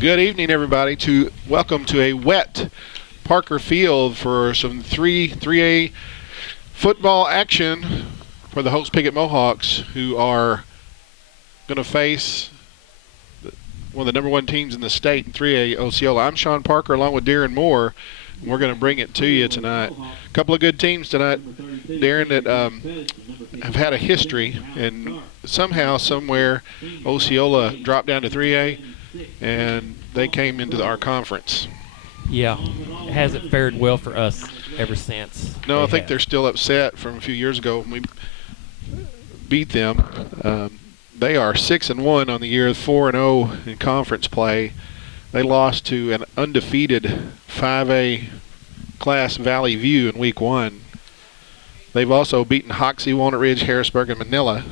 Good evening, everybody. Welcome to a wet Parker Field for some 3A football action for the host Piggott Mohawks, who are going to face one of the #1 teams in the state in 3A, Osceola. I'm Sean Parker along with Darren Moore, and we're going to bring it to you tonight. A couple of good teams tonight, Darren, that have had a history, and somehow, somewhere, Osceola dropped down to 3A, and they came into our conference. Yeah, it hasn't fared well for us ever since. No, I think they're still upset from a few years ago when we beat them. They are 6-1 on the year, 4-0 in conference play. They lost to an undefeated 5A class Valley View in week 1. They've also beaten Hoxie, Walnut Ridge, Harrisburg, and Manila.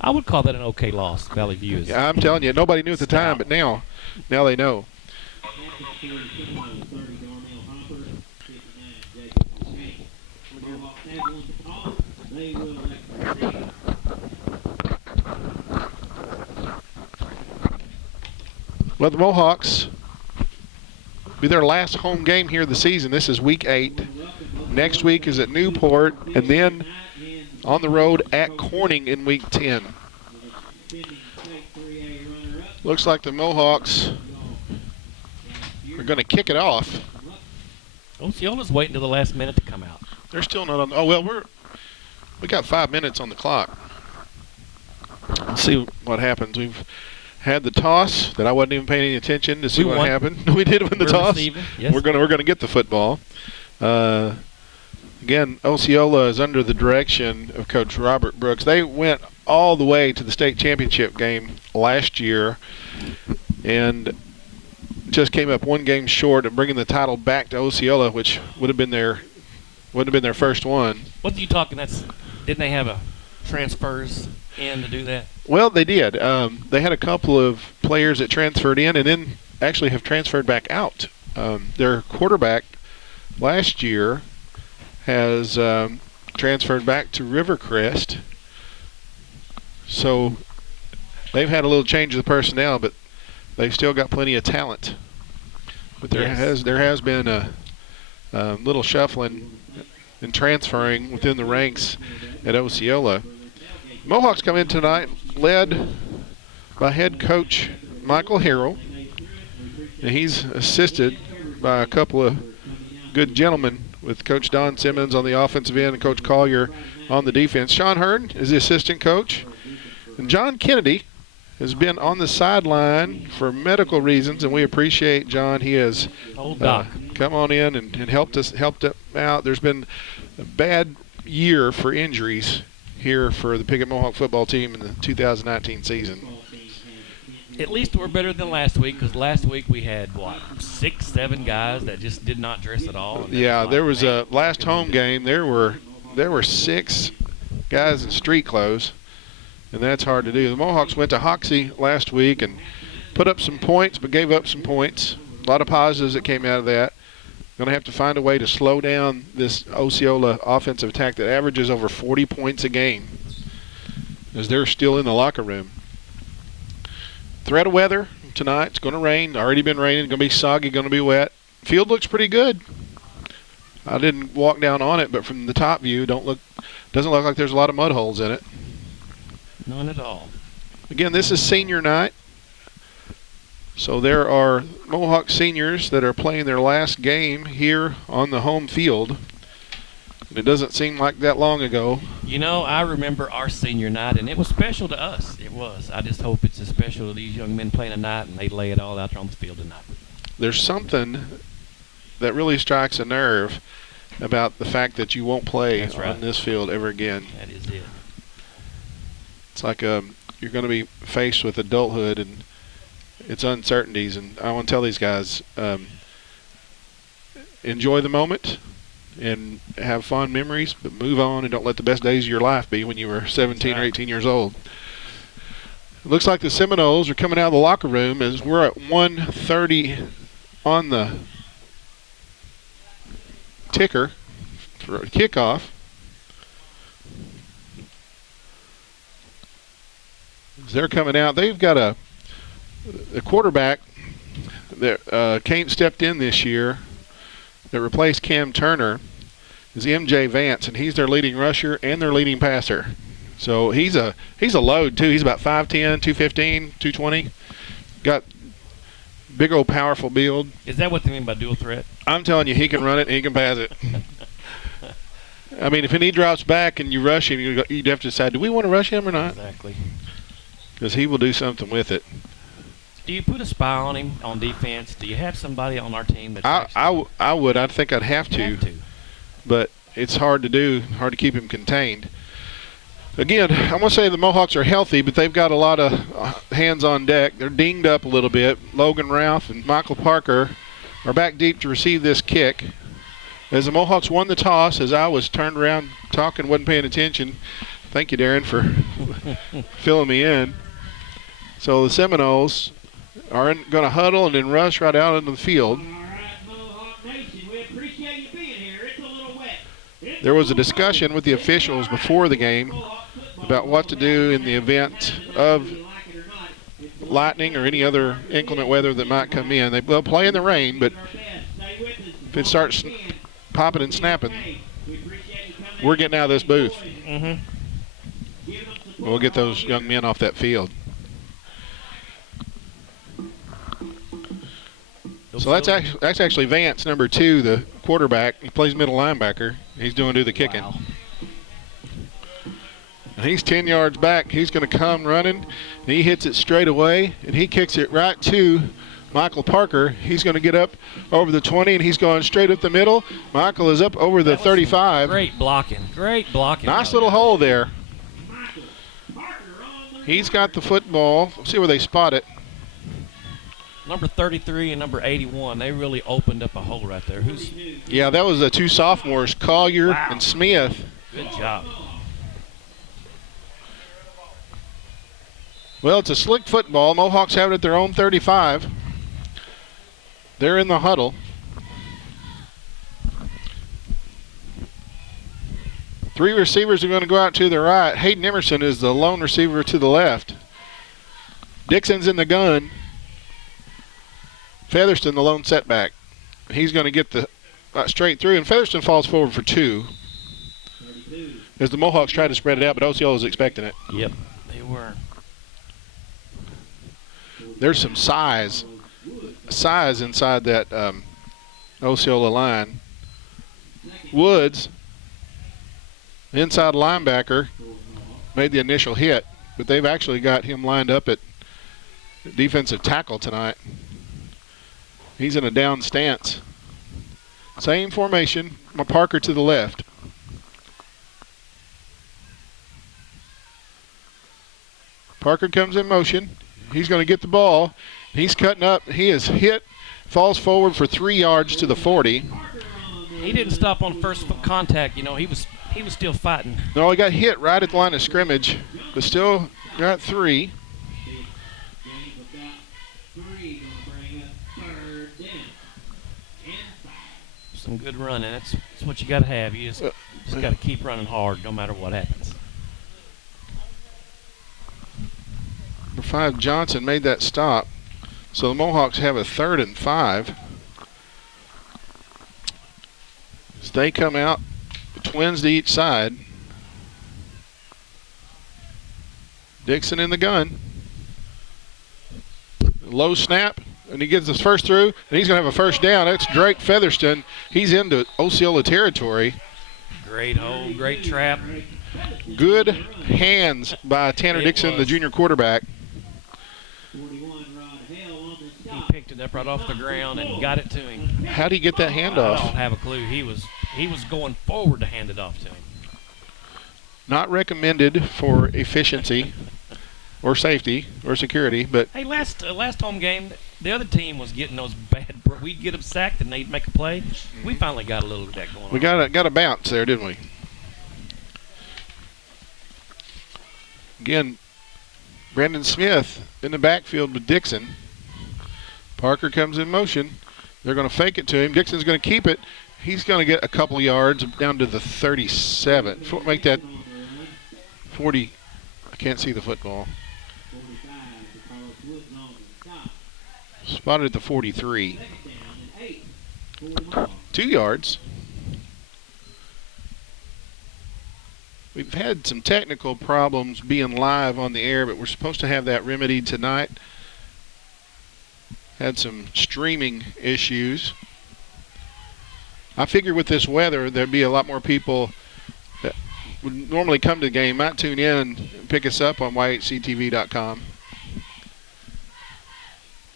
I would call that an okay loss. Valley View is. Yeah, I'm telling you, nobody knew at the time, but now they know. Well, the Mohawks be their last home game here of the season. This is week 8. Next week is at Newport, and then on the road at Corning in week 10. Looks like the Mohawks are going to kick it off. Osceola's waiting till the last minute to come out. They're still not on. Oh, well, we got 5 minutes on the clock. Let's see what happens. We've had the toss that I wasn't even paying any attention to see what happened. We did win the toss. Yes. We're gonna get the football. Again, Osceola is under the direction of Coach Robert Brooks. They went all the way to the state championship game last year and just came up one game short of bringing the title back to Osceola, which would have been their first one. What are you talking? Didn't they have a transfers in to do that? Well, they did. They had a couple of players that transferred in and then actually have transferred back out. Their quarterback last year has transferred back to Rivercrest. So they've had a little change of the personnel, but they've still got plenty of talent. But there has been a little shuffling and transferring within the ranks at Osceola. Mohawks come in tonight led by head coach Michael Harrell, and he's assisted by a couple of good gentlemen with Coach Don Simmons on the offensive end and Coach Collier on the defense. Sean Hearn is the assistant coach, and John Kennedy has been on the sideline for medical reasons, and we appreciate John. He has come on in and helped out. There's been a bad year for injuries here for the Piggott Mohawk football team in the 2019 season. At least we're better than last week, because last week we had, 6, 7 guys that just did not dress at all. Yeah, there was a last home game. There were 6 guys in street clothes, and that's hard to do. The Mohawks went to Hoxie last week and put up some points, but gave up some points. A lot of positives that came out of that. Going to have to find a way to slow down this Osceola offensive attack that averages over 40 points a game, as they're still in the locker room. Threat of weather tonight. It's going to rain. Already been raining. Going to be soggy. Going to be wet. Field looks pretty good. I didn't walk down on it, but from the top view, doesn't look like there's a lot of mud holes in it. None at all. Again, this is senior night. So there are Mohawk seniors that are playing their last game here on the home field. And it doesn't seem like that long ago. You know, I remember our senior night, and it was special to us. It was. I just hope it's as special to these young men playing tonight, and they lay it all out there on the field tonight. There's something that really strikes a nerve about the fact that you won't play on this field ever again. That is it. It's like you're going to be faced with adulthood and its uncertainties, and I want to tell these guys, enjoy the moment and have fond memories, but move on and don't let the best days of your life be when you were 17 or 18 years old. It looks like the Seminoles are coming out of the locker room as we're at 1:30 on the ticker for kickoff. As they're coming out, they've got a quarterback Kane stepped in this year that replaced Cam Turner is MJ Vance, and he's their leading rusher and their leading passer. So he's a load too. He's about 5'10", 215, 220. Got big old powerful build. Is that what they mean by dual threat? I'm telling you, he can run it and he can pass it. I mean, if he drops back and you rush him, you'd have to decide, do we want to rush him or not? Exactly. Because he will do something with it. Do you put a spy on him on defense? Do you have somebody on our team that I would. I think I'd have to. But it's hard to do, hard to keep him contained. Again, I'm going to say the Mohawks are healthy, but they've got a lot of hands on deck. They're dinged up a little bit. Logan Ralph and Michael Parker are back deep to receive this kick. As the Mohawks won the toss, as I was turned around talking, wasn't paying attention. Thank you, Darren, for filling me in. So the Seminoles are going to huddle and then rush right out into the field. There was a discussion with the officials before the game about what to do in the event of lightning or any other inclement weather that might come in. They'll play in the rain, but if it starts popping and snapping, we're getting out of this booth. Mm-hmm. We'll get those young men off that field. So that's actually Vance, number 2, the quarterback. He plays middle linebacker. He's do the kicking. Wow. And he's 10 yards back. He's going to come running. And he hits it straight away, and he kicks it right to Michael Parker. He's going to get up over the 20, and he's going straight up the middle. Michael is up over the 35. Great blocking. Great blocking. Nice little hole there. He's got the football. Let's see where they spot it. Number 33 and number 81, they really opened up a hole right there. Yeah, that was the 2 sophomores, Collier and Smith. Good job. Well, it's a slick football. Mohawks have it at their own 35. They're in the huddle. Three receivers are going to go out to the right. Hayden Emerson is the lone receiver to the left. Dixon's in the gun. Featherston, the lone setback. He's going to get the straight through, and Featherston falls forward for 2. As the Mohawks try to spread it out, but Osceola is expecting it. Yep, they were. There's some size inside that Osceola line. Woods, inside linebacker, made the initial hit, but they've actually got him lined up at defensive tackle tonight. He's in a down stance. Same formation, Parker to the left. Parker comes in motion. He's going to get the ball. He's cutting up. He is hit, falls forward for 3 yards to the 40. He didn't stop on first contact. You know, he was still fighting. No, he got hit right at the line of scrimmage, but still got 3. Some good running. That's what you got to have. You just got to keep running hard no matter what happens. Number 5, Johnson made that stop. So the Mohawks have a 3rd and 5. As they come out, twins to each side. Dixon in the gun. Low snap, and he gets his first through, and he's going to have a first down. That's Drake Featherston. He's into Osceola territory. Great hole, great trap. Good hands by Tanner Dixon, the junior quarterback. He picked it up right off the ground and got it to him. How did he get that handoff? I don't have a clue. He was going forward to hand it off to him. Not recommended for efficiency or safety or security, but hey, last home game, the other team was getting those bad. We'd get them sacked and they'd make a play. We finally got a little of that going on. We got a bounce there, didn't we? Again, Brandon Smith in the backfield with Dixon. Parker comes in motion. They're going to fake it to him. Dixon's going to keep it. He's going to get a couple yards down to the 37. Make that 40. I can't see the football. Spotted at the 43. 2 yards. We've had some technical problems being live on the air, but we're supposed to have that remedied tonight. Had some streaming issues. I figured with this weather, there'd be a lot more people that would normally come to the game, might tune in and pick us up on yhctv.com.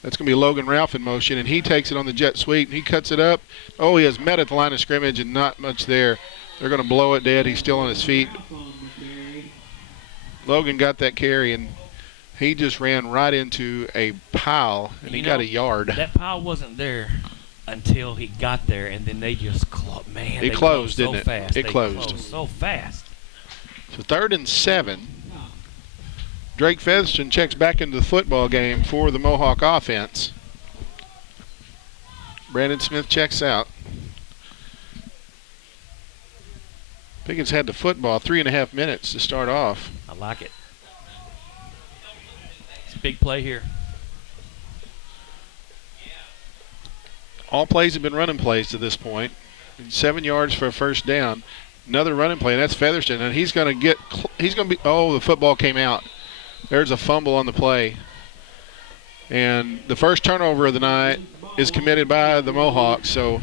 That's going to be Logan Ralph in motion, and he takes it on the jet sweep, and he cuts it up. Oh, he has met at the line of scrimmage and not much there. They're going to blow it dead. He's still on his feet. Logan got that carry, and he just ran right into a pile, and he got a yard. That pile wasn't there until he got there, and then they just they closed, didn't it? Fast. It closed so fast. So 3rd and 7. Drake Featherston checks back into the football game for the Mohawk offense. Brandon Smith checks out. Piggott's had the football 3.5 minutes to start off. I like it. It's a big play here. All plays have been running plays to this point. 7 yards for a first down. Another running play, and that's Featherston, and he's going to be, oh, the football came out. There's a fumble on the play. And the first turnover of the night is committed by the Mohawks. So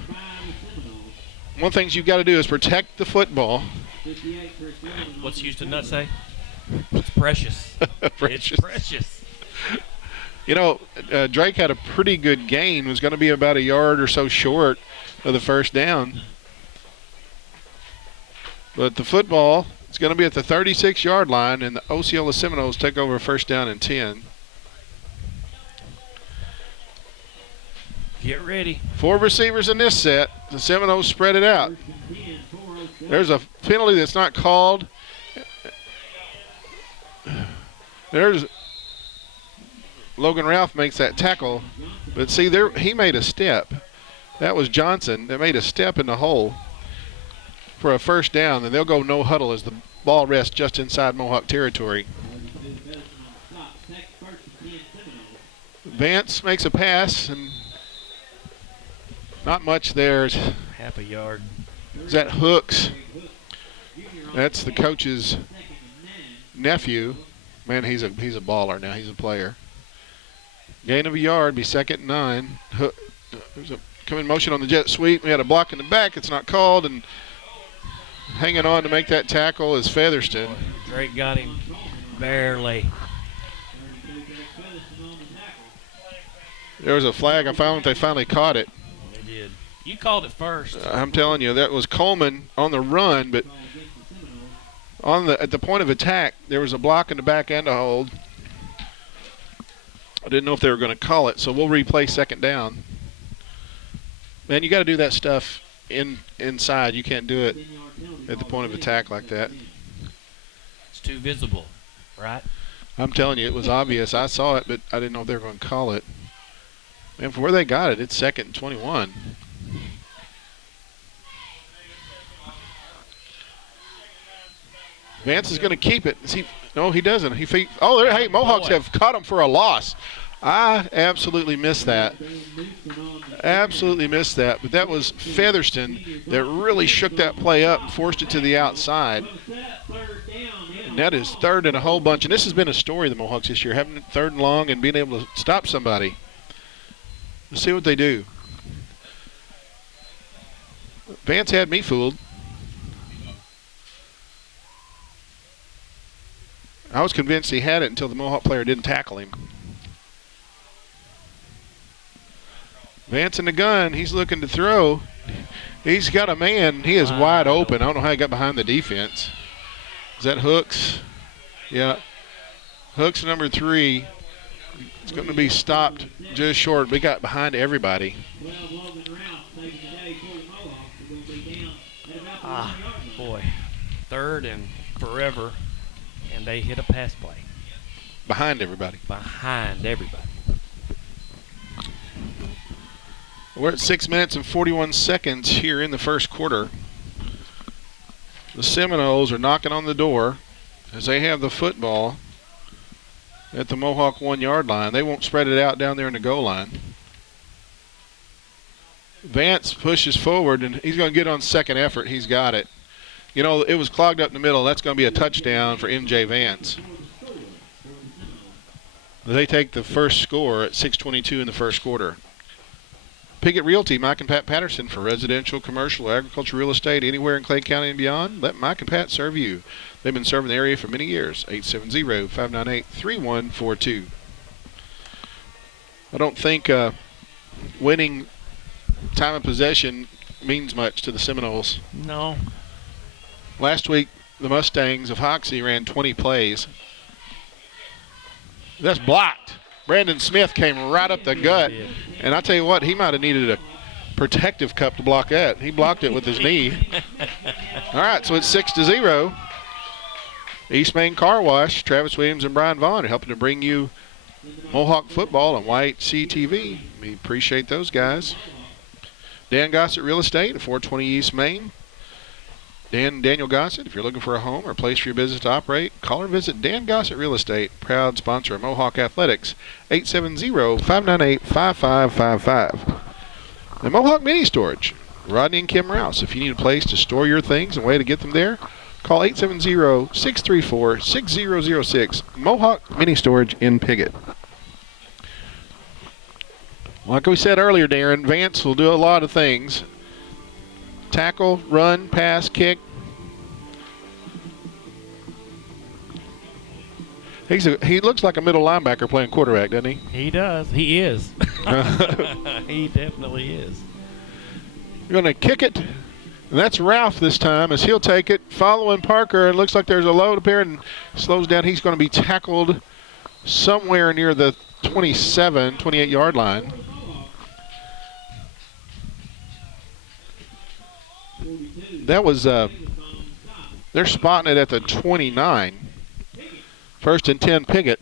one of the things you've got to do is protect the football. What's Houston Nutt say? It's precious. Precious. It's precious. You know, Drake had a pretty good gain. It was going to be about a yard or so short of the first down. But the football, it's going to be at the 36-yard line, and the Osceola Seminoles take over first down and 10. Get ready. 4 receivers in this set. The Seminoles spread it out. There's a penalty that's not called. There's Logan Ralph makes that tackle. But see, there he made a step. That was Johnson that made a step in the hole for a first down, and they'll go no huddle as the ball rests just inside Mohawk territory. Vance makes a pass, and not much there. Half a yard. Is that Hooks? That's the coach's nephew. Man, he's a baller now. He's a player. Gain of a yard, be 2nd and 9. There's a come in motion on the jet sweep. We had a block in the back. It's not called, and hanging on to make that tackle is Featherston. Drake got him barely. There was a flag. I found they finally caught it. They did. You called it first. I'm telling you, that was Coleman on the run, but at the point of attack, there was a block in the back and a hold. I didn't know if they were going to call it, so we'll replay 2nd down. Man, you got to do that stuff inside. You can't do it at the point of attack like that. It's too visible, right? I'm telling you, it was obvious. I saw it, but I didn't know if they were going to call it. Man, for where they got it, it's 2nd and 21. Vance is going to keep it. No, he doesn't. Hey, Mohawks have caught him for a loss. I absolutely missed that. Absolutely missed that. But that was Featherston that really shook that play up and forced it to the outside. And that is 3rd and a whole bunch. And this has been a story of the Mohawks this year, having it 3rd and long and being able to stop somebody. Let's see what they do. Vance had me fooled. I was convinced he had it until the Mohawk player didn't tackle him. Vance in the gun. He's looking to throw. He's got a man. He is wide open. I don't know how he got behind the defense. Is that Hooks? Yeah. Hooks number 3. It's going to be stopped just short. We got behind everybody. Boy. 3rd and forever. And they hit a pass play. Behind everybody. Behind everybody. We're at 6 minutes and 41 seconds here in the first quarter. The Seminoles are knocking on the door as they have the football at the Mohawk 1-yard line. They won't spread it out down there in the goal line. Vance pushes forward, and he's going to get on second effort. He's got it. You know, it was clogged up in the middle. That's going to be a touchdown for MJ Vance. They take the first score at 6:22 in the first quarter. Piggott Realty, Mike and Pat Patterson, for residential, commercial, agriculture, real estate, anywhere in Clay County and beyond. Let Mike and Pat serve you. They've been serving the area for many years. 870-598-3142. I don't think winning time of possession means much to the Seminoles. No. Last week, the Mustangs of Hoxie ran 20 plays. That's blocked. Brandon Smith came right up the gut. And I tell you what, he might have needed a protective cup to block that. He blocked it with his knee. All right, so it's 6-0. East Main Car Wash, Travis Williams and Brian Vaughn are helping to bring you Mohawk football on YHC-TV. We appreciate those guys. Dan Gossett Real Estate at 420 East Main. Daniel Gossett, if you're looking for a home or a place for your business to operate, call or visit Dan Gossett Real Estate, proud sponsor of Mohawk Athletics, 870-598-5555. The Mohawk Mini Storage, Rodney and Kim Rouse. If you need a place to store your things and a way to get them there, call 870-634-6006. Mohawk Mini Storage in Piggott. Like we said earlier, Darren, Vance will do a lot of things. Tackle, run, pass, kick. He looks like a middle linebacker playing quarterback, doesn't he? He does. He is. He definitely is. You're going to kick it. And that's Ralph this time as he'll take it. Following Parker. It looks like there's a load up here and slows down. He's going to be tackled somewhere near the 28-yard line. That was, they're spotting it at the 29. First and 10, Piggott.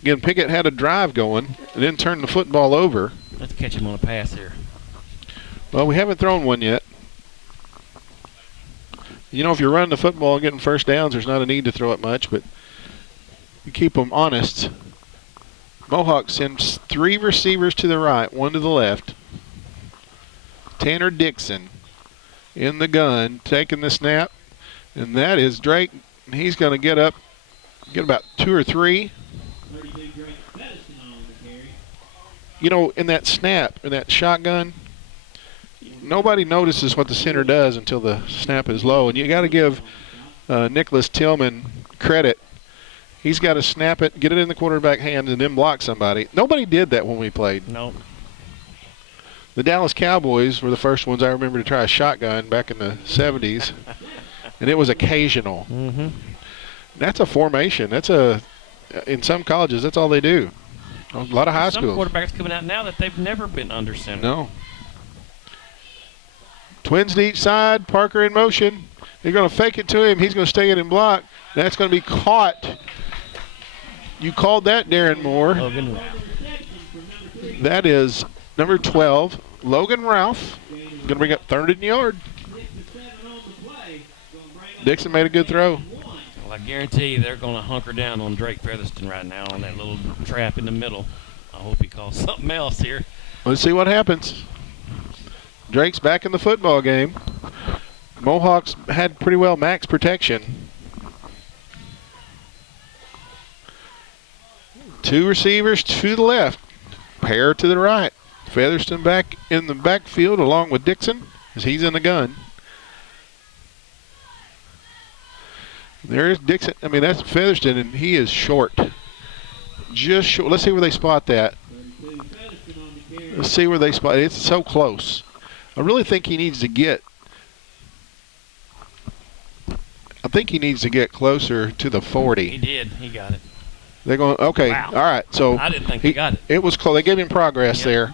Again, Piggott had a drive going and then turned the football over. Let's catch him on a pass here. Well, we haven't thrown one yet. You know, if you're running the football and getting first downs, there's not a need to throw it much, but you keep them honest. Mohawk sends 3 receivers to the right, 1 to the left. Tanner Dixon in the gun, taking the snap, and that is Drake. He's going to get up, get about 2 or 3. You know, in that snap, in that shotgun, nobody notices what the center does until the snap is low, and you got to give Nicholas Tillman credit. He's got to snap it, get it in the quarterback hands, and then block somebody. Nobody did that when we played. No. The Dallas Cowboys were the first ones I remember to try a shotgun back in the 70s, and it was occasional. Mm-hmm. That's a formation. That's in some colleges, that's all they do. A lot of high schools. Some quarterbacks coming out now that they've never been under center. No. Twins to each side. Parker in motion. They're going to fake it to him. He's going to stay in and block. That's going to be caught. You called that, Darren Moore. Logan. That is number 12, Logan Ralph. Going to bring up 3rd and yard. Dixon made a good throw. Well, I guarantee you they're going to hunker down on Drake Featherston right now on that little trap in the middle. I hope he calls something else here. Let's see what happens. Drake's back in the football game. Mohawks had pretty well max protection. 2 receivers to the left, pair to the right. Featherston back in the backfield along with Dixon as he's in the gun. There's Dixon. I mean, that's Featherston, and he is short. Just short. Let's see where they spot that. Let's see where they spot it. It's so close. I really think he needs to get closer to the 40. He did. He got it. They're going, okay, wow. All right. So I didn't think he got it. It was close. They gave him progress there.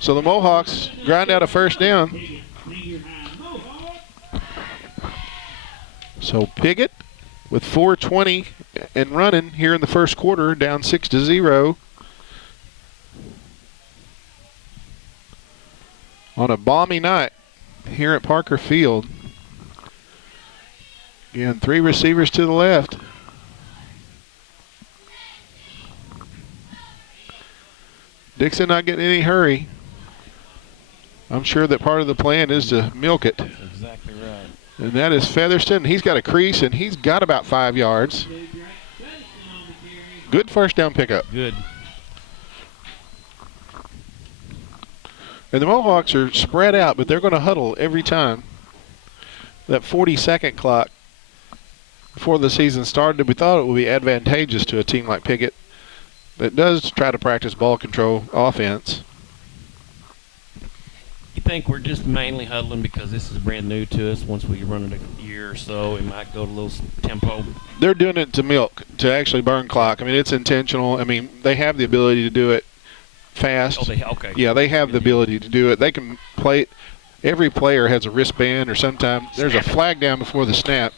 So the Mohawks grind out a first down. So Piggott with 4:20 and running here in the first quarter, down 6-0. On a balmy night here at Parker Field. Again, 3 receivers to the left. Dixon not getting any hurry. I'm sure that part of the plan is to milk it. That's exactly right. And that is Featherston. He's got a crease, and he's got about 5 yards. Good first down pickup. Good. And the Mohawks are spread out, but they're going to huddle every time. That 40-second clock before the season started, we thought it would be advantageous to a team like Piggott that does try to practice ball control offense. You think we're just mainly huddling because this is brand new to us? Once we run it a year or so, it might go to a little tempo. They're doing it to milk, to actually burn clock. I mean, it's intentional. I mean, they have the ability to do it fast. Oh, okay. Yeah, they have the ability to do it. They can play. Every player has a wristband, or sometimes there's a flag down before the snap.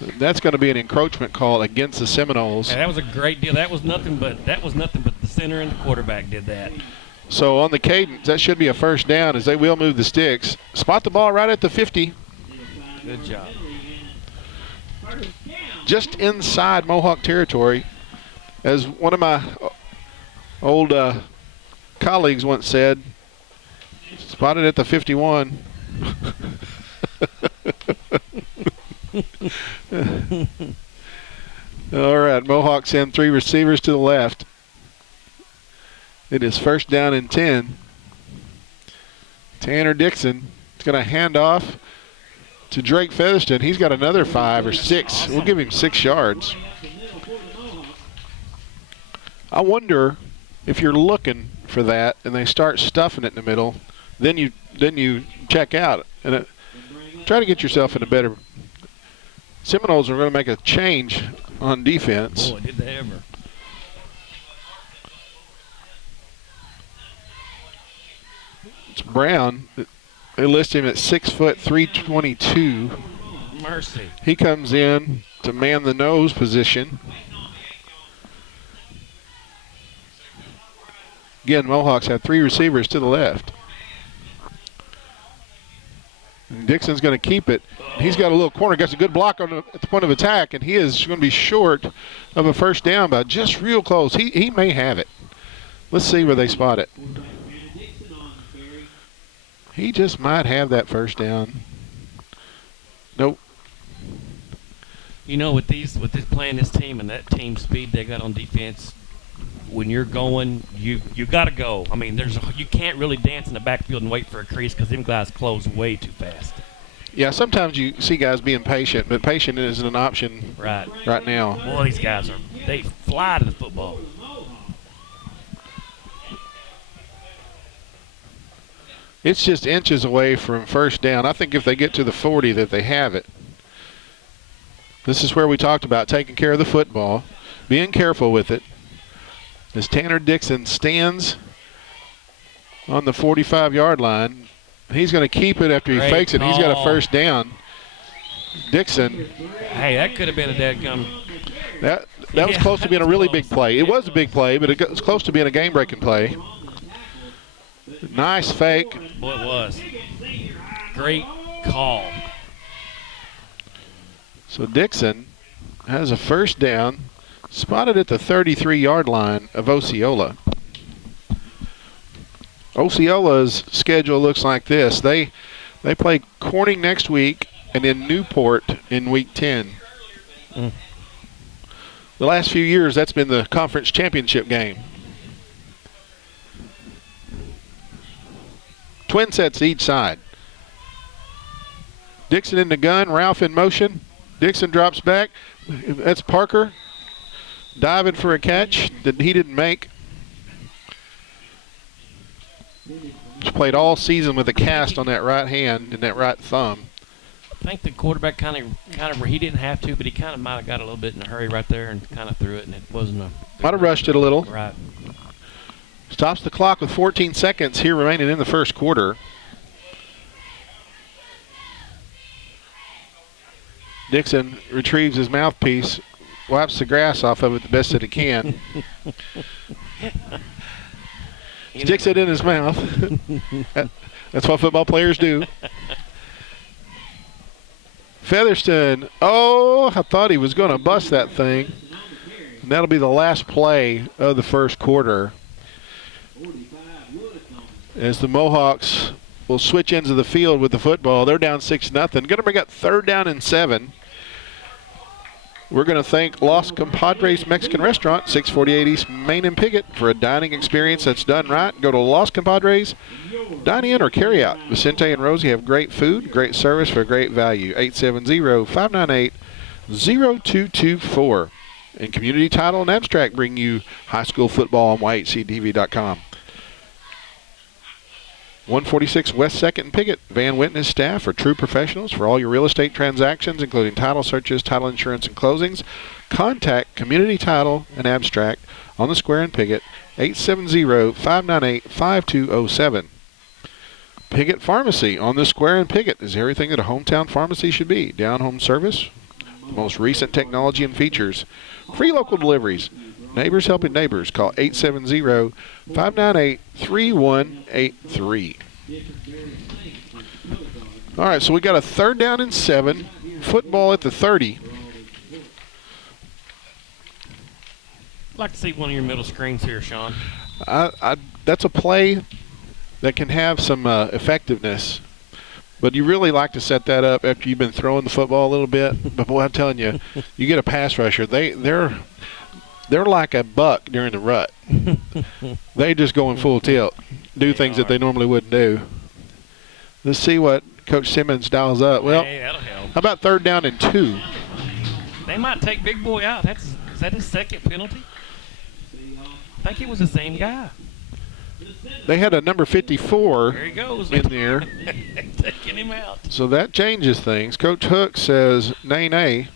That's going to be an encroachment call against the Seminoles. Hey, that was a great deal. That was nothing but the center and the quarterback did that. So on the cadence, that should be a first down as they will move the sticks. Spot the ball right at the 50. Good job. Just inside Mohawk territory. As one of my old colleagues once said, spotted at the 51. All right, Mohawks send 3 receivers to the left. It is first down and 10. Tanner Dixon is going to hand off to Drake Featherston. He's got another 5 or 6. We'll give him 6 yards. I wonder if you're looking for that and they start stuffing it in the middle, then you check out and try to get yourself in a better. Seminoles are going to make a change on defense. Boy, did they ever. It's Brown. They list him at 6 foot 322. Mercy. He comes in to man the nose position. Again, Mohawks have 3 receivers to the left. And Dixon's going to keep it. He's got a little corner, gets a good block at the point of attack, and he is going to be short of a first down, but just real close. He may have it. Let's see where they spot it. He just might have that first down. Nope. You know, with this playing this team and that team speed they got on defense, when you're going, you got to go. I mean, you can't really dance in the backfield and wait for a crease because them guys close way too fast. Yeah, sometimes you see guys being patient, but patient isn't an option right now. Boy, these guys they fly to the football. It's just inches away from first down. I think if they get to the 40 that they have it. This is where we talked about taking care of the football, being careful with it. As Tanner Dixon stands on the 45-yard line, he's going to keep it after he fakes it. He's got a first down. Dixon. Hey, that could have been a dadgum. That was close to being a really big play. It was a big play, but it was close to being a game-breaking play. Nice fake. Boy, it was. Great call. So Dixon has a first down, spotted at the 33-yard line of Osceola. Osceola's schedule looks like this. They play Corning next week and then Newport in week 10. The last few years, that's been the conference championship game. Twin sets each side. Dixon in the gun, Ralph in motion. Dixon drops back. That's Parker diving for a catch that he didn't make. He's played all season with a cast on that right hand and that right thumb. I think the quarterback kind of he didn't have to, but he kind of might have got a little bit in a hurry right there and kind of threw it, and it wasn't a. Might have rushed it a little. Right. Stops the clock with 14 seconds here remaining in the first quarter. Dixon retrieves his mouthpiece, wipes the grass off of it the best that he can. Sticks it in his mouth. That's what football players do. Featherston, I thought he was going to bust that thing. And that'll be the last play of the first quarter. as the Mohawks will switch ends of the field with the football. They're down 6-0. Going to bring up 3rd down and 7. We're going to thank Los Compadres Mexican Restaurant, 648 East Main and Piggott, for a dining experience that's done right. Go to Los Compadres, dine in or carry out. Vicente and Rosie have great food, great service for great value. 870-598-0224. And Community Title and Abstract bring you high school football on YHCTV.com. 146 West 2nd and Piggott. Van Witness staff are true professionals for all your real estate transactions, including title searches, title insurance, and closings. Contact Community Title and Abstract on the square in Piggott, 870-598-5207. Piggott Pharmacy on the square in Piggott is everything that a hometown pharmacy should be. Down-home service, the most recent technology and features. Free local deliveries. Neighbors helping neighbors. Call 870-598-3183. All right, so we got a 3rd down and 7. Football at the 30. I'd like to see one of your middle screens here, Sean. That's a play that can have some effectiveness. But you really like to set that up after you've been throwing the football a little bit. But boy, I'm telling you, you get a pass rusher. They're like a buck during the rut. They just go in full tilt, do things that they normally wouldn't do. Let's see what Coach Simmons dials up. Well, hey, that'll help. How about 3rd down and 2? They might take Big Boy out. Is that his 2nd penalty? I think it was the same guy. They had a number 54 there he goes. in there. Taking him out. So that changes things. Coach Hook says, nay.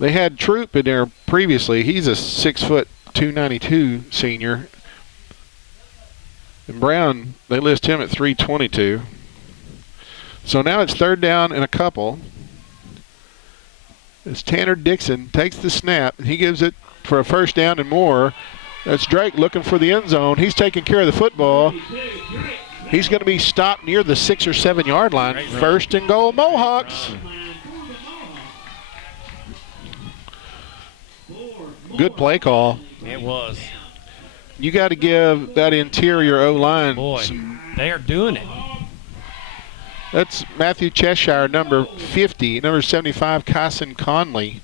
They had Troop in there previously. He's a 6', 292 senior. And Brown, they list him at 322. So now it's 3rd down and a couple. As Tanner Dixon takes the snap, he gives it for a 1st down and more. That's Drake looking for the end zone. He's taking care of the football. He's going to be stopped near the 6 or 7 yard line. 1st and goal, Mohawks. Good play call. It was. You got to give that interior O-line. Boy, they are doing it. That's Matthew Cheshire, number 50. Number 75, Kyson Conley.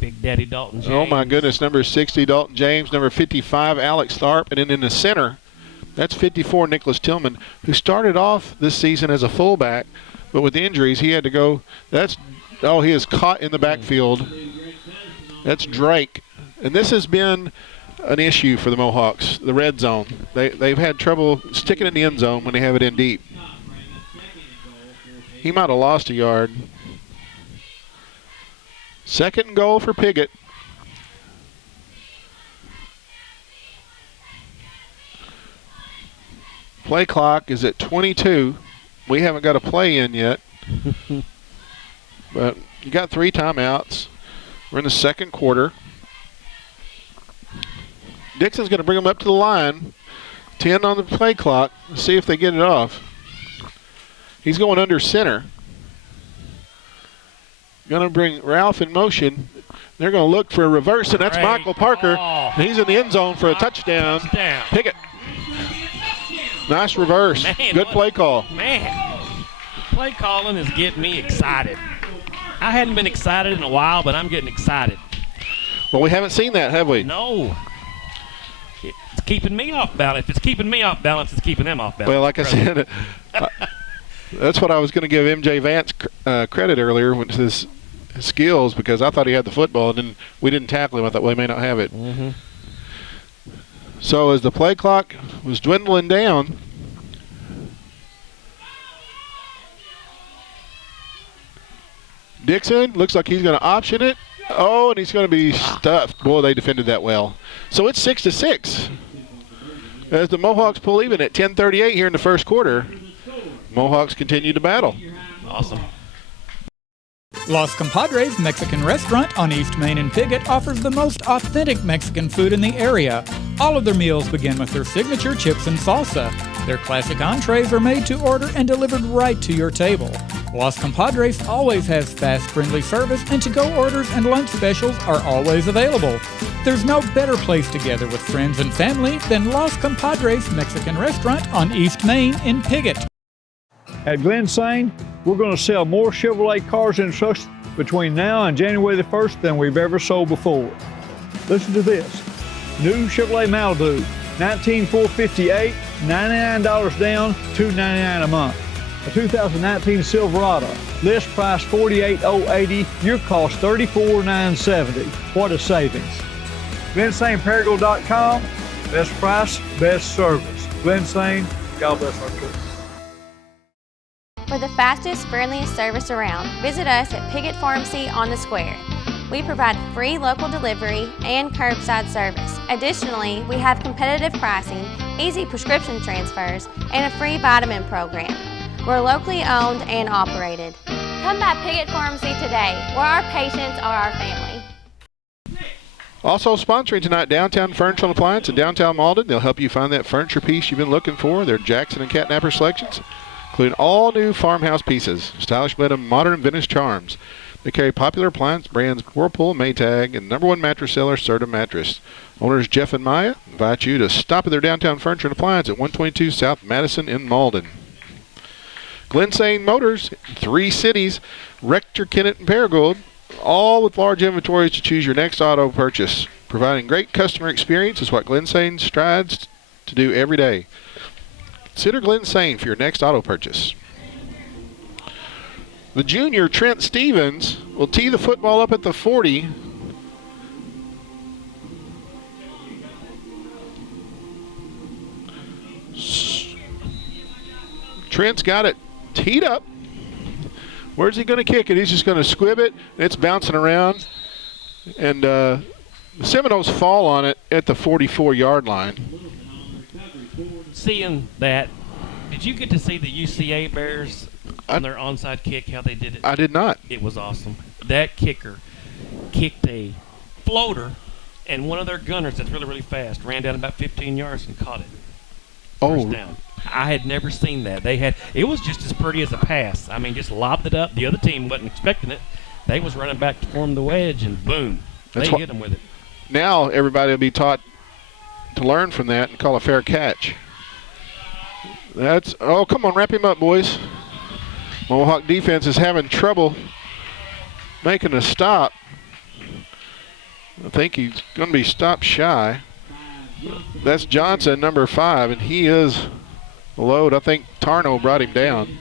Big Daddy Dalton James. Oh, my goodness. Number 60, Dalton James. Number 55, Alex Tharp. And then in the center, that's 54, Nicholas Tillman, who started off this season as a fullback, but with injuries, he had to go. He is caught in the backfield. That's Drake. And this has been an issue for the Mohawks, the red zone. They've had trouble sticking in the end zone when they have it in deep. He might have lost a yard. 2nd and goal for Piggott. Play clock is at 22. We haven't got a play in yet. But you got 3 timeouts. We're in the 2nd quarter. Dixon's going to bring them up to the line. 10 on the play clock. Let's see if they get it off. He's going under center. Going to bring Ralph in motion. They're going to look for a reverse, and that's Michael Parker. Oh. He's in the end zone for a touchdown. Piggott. Nice reverse. Man, good play call. Man, play calling is getting me excited. I hadn't been excited in a while, but I'm getting excited. Well, we haven't seen that, have we? No. It's keeping me off balance. If it's keeping me off balance, it's keeping them off balance. Well, like I said, that's what I was going to give MJ Vance credit earlier with his skills, because I thought he had the football, and then we didn't tackle him. I thought, well, he may not have it. Mm-hmm. So as the play clock was dwindling down, Dixon looks like he's going to option it. Oh, and he's going to be stuffed. Boy, they defended that well. So it's 6-6. As the Mohawks pull even at 10:38 here in the 1st quarter, Mohawks continue to battle. Awesome. Los Compadres Mexican Restaurant on East Main and Piggott offers the most authentic Mexican food in the area. All of their meals begin with their signature chips and salsa. Their classic entrees are made to order and delivered right to your table. Los Compadres always has fast, friendly service, and to-go orders and lunch specials are always available. There's no better place to gather with friends and family than Los Compadres Mexican Restaurant on East Main in Piggott. At Glen Sain, we're going to sell more Chevrolet cars and trucks between now and January the 1st than we've ever sold before. Listen to this. New Chevrolet Malibu, $19,458, $99 down, $299 a month. A 2019 Silverado, list price $48,080, your cost $34,970. What a savings. GlenSainParagould.com, best price, best service. Glen Sain, God bless our troops. For the fastest, friendliest service around, visit us at Piggott Pharmacy on the Square. We provide free local delivery and curbside service. Additionally, we have competitive pricing, easy prescription transfers, and a free vitamin program. We're locally owned and operated. Come by Piggott Pharmacy today, where our patients are our family. Also sponsoring tonight, Downtown Furniture and Appliance in downtown Malden. They'll help you find that furniture piece you've been looking for. Their Jackson and Catnapper selections, including all new farmhouse pieces, stylish blend of modern and vintage charms. They carry popular appliance brands Whirlpool, Maytag, and #1 mattress seller, Serta Mattress. Owners Jeff and Maya invite you to stop at their Downtown Furniture and Appliance at 122 South Madison in Malden. Glen Sain Motors, 3 cities, Rector, Kennett, and Paragould, all with large inventories to choose your next auto purchase. Providing great customer experience is what Glen Sain strives to do every day. Consider Glen Sain for your next auto purchase. The junior, Trent Stevens, will tee the football up at the 40. Trent's got it teed up. Where's he going to kick it? He's just going to squib it. It's bouncing around. And the Seminoles fall on it at the 44-yard line. Seeing that, did you get to see the UCA Bears on their onside kick, how they did it? I did not. It was awesome. That kicker kicked a floater, and one of their gunners that's really, really fast ran down about 15 yards and caught it. First down. I had never seen that. It was just as pretty as a pass. I mean, just lobbed it up. The other team wasn't expecting it. They was running back to form the wedge, and boom, they hit them with it. Now everybody will be taught to learn from that and call a fair catch. Oh, come on, wrap him up, boys. Mohawk defense is having trouble making a stop. I think he's going to be stopped shy. That's Johnson, number 5, and he is the load. I think Tarno brought him down.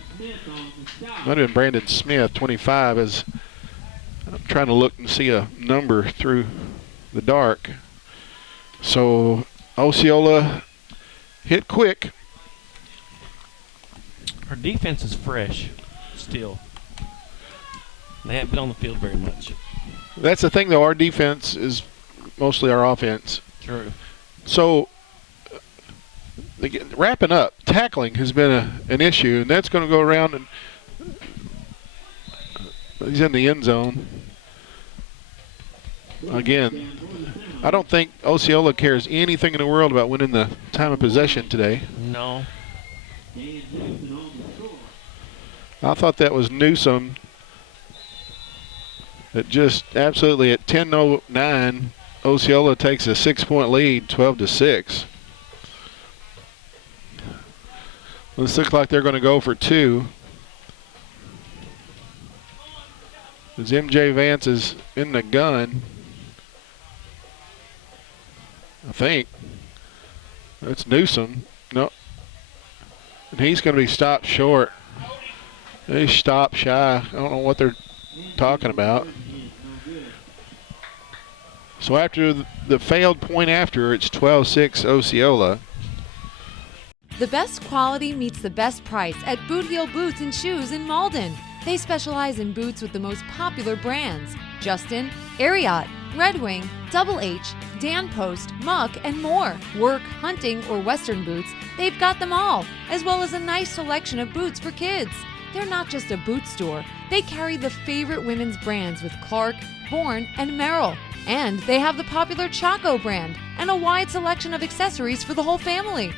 Might have been Brandon Smith, 25, as I'm trying to look and see a number through the dark. So Osceola hit quick. Our defense is fresh still. They haven't been on the field very much. That's the thing, though. Our defense is mostly our offense. True. So wrapping up, tackling has been an issue, and that's going to go around. And he's in the end zone. Again, I don't think Osceola cares anything in the world about winning the time of possession today. No. I thought that was Newsom. That just absolutely at 10:09, Osceola takes a 6-point lead, 12-6. This looks like they're going to go for 2. As MJ Vance is in the gun. I think. That's Newsom. No. And he's going to be stopped short. They stopped shy. I don't know what they're talking about. So after the failed point after, it's 12-6 Osceola. The best quality meets the best price at Boot Heel Boots and Shoes in Malden. They specialize in boots with the most popular brands: Justin, Ariat, Red Wing, Double H, Dan Post, Muck, and more. Work, hunting, or Western boots, they've got them all, as well as a nice selection of boots for kids. They're not just a boot store. They carry the favorite women's brands with Clark, Bourne, and Merrill. And they have the popular Chaco brand and a wide selection of accessories for the whole family.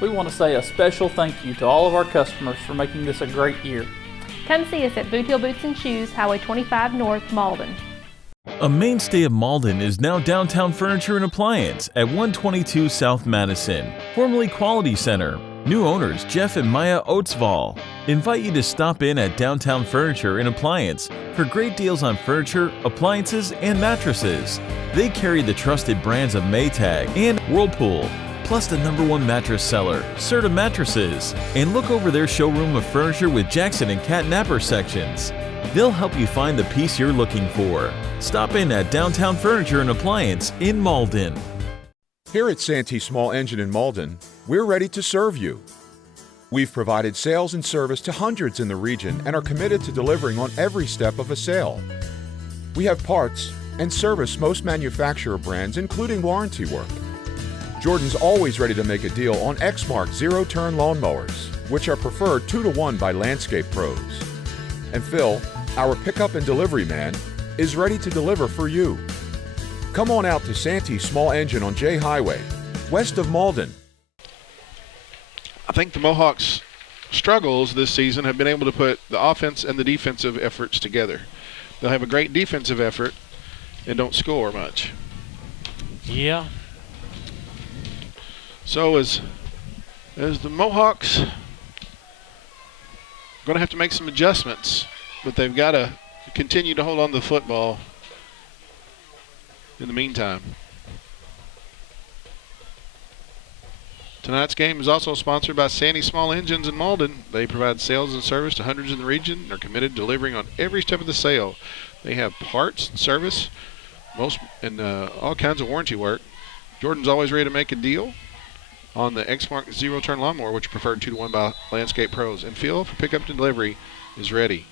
We want to say a special thank you to all of our customers for making this a great year. Come see us at Boot Hill Boots and Shoes, Highway 25 North, Malden. A mainstay of Malden is now Downtown Furniture and Appliance at 122 South Madison, formerly Quality Center. New owners Jeff and Maya Oatsval invite you to stop in at Downtown Furniture and Appliance for great deals on furniture, appliances, and mattresses. They carry the trusted brands of Maytag and Whirlpool, plus the #1 mattress seller, Serta Mattresses, and look over their showroom of furniture with Jackson and Cat Napper sections. They'll help you find the piece you're looking for. Stop in at Downtown Furniture and Appliance in Malden. Here at Santee Small Engine in Malden, we're ready to serve you. We've provided sales and service to hundreds in the region and are committed to delivering on every step of a sale. We have parts and service most manufacturer brands, including warranty work. Jordan's always ready to make a deal on Exmark zero-turn lawnmowers, which are preferred 2-to-1 by landscape pros. And Phil, our pickup and delivery man, is ready to deliver for you. Come on out to Santee Small Engine on J Highway, west of Malden. I think the Mohawks' struggles this season have been able to put the offense and the defensive efforts together. They'll have a great defensive effort and don't score much. Yeah. So as the Mohawks going to have to make some adjustments, but they've got to continue to hold on to the football in the meantime. Tonight's game is also sponsored by Santee Small Engines in Malden. They provide sales and service to hundreds in the region and are committed to delivering on every step of the sale. They have parts and service, all kinds of warranty work. Jordan's always ready to make a deal on the Exmark zero-turn lawnmower, which is preferred 2-to-1 by landscape pros. And Phil for pickup and delivery is ready.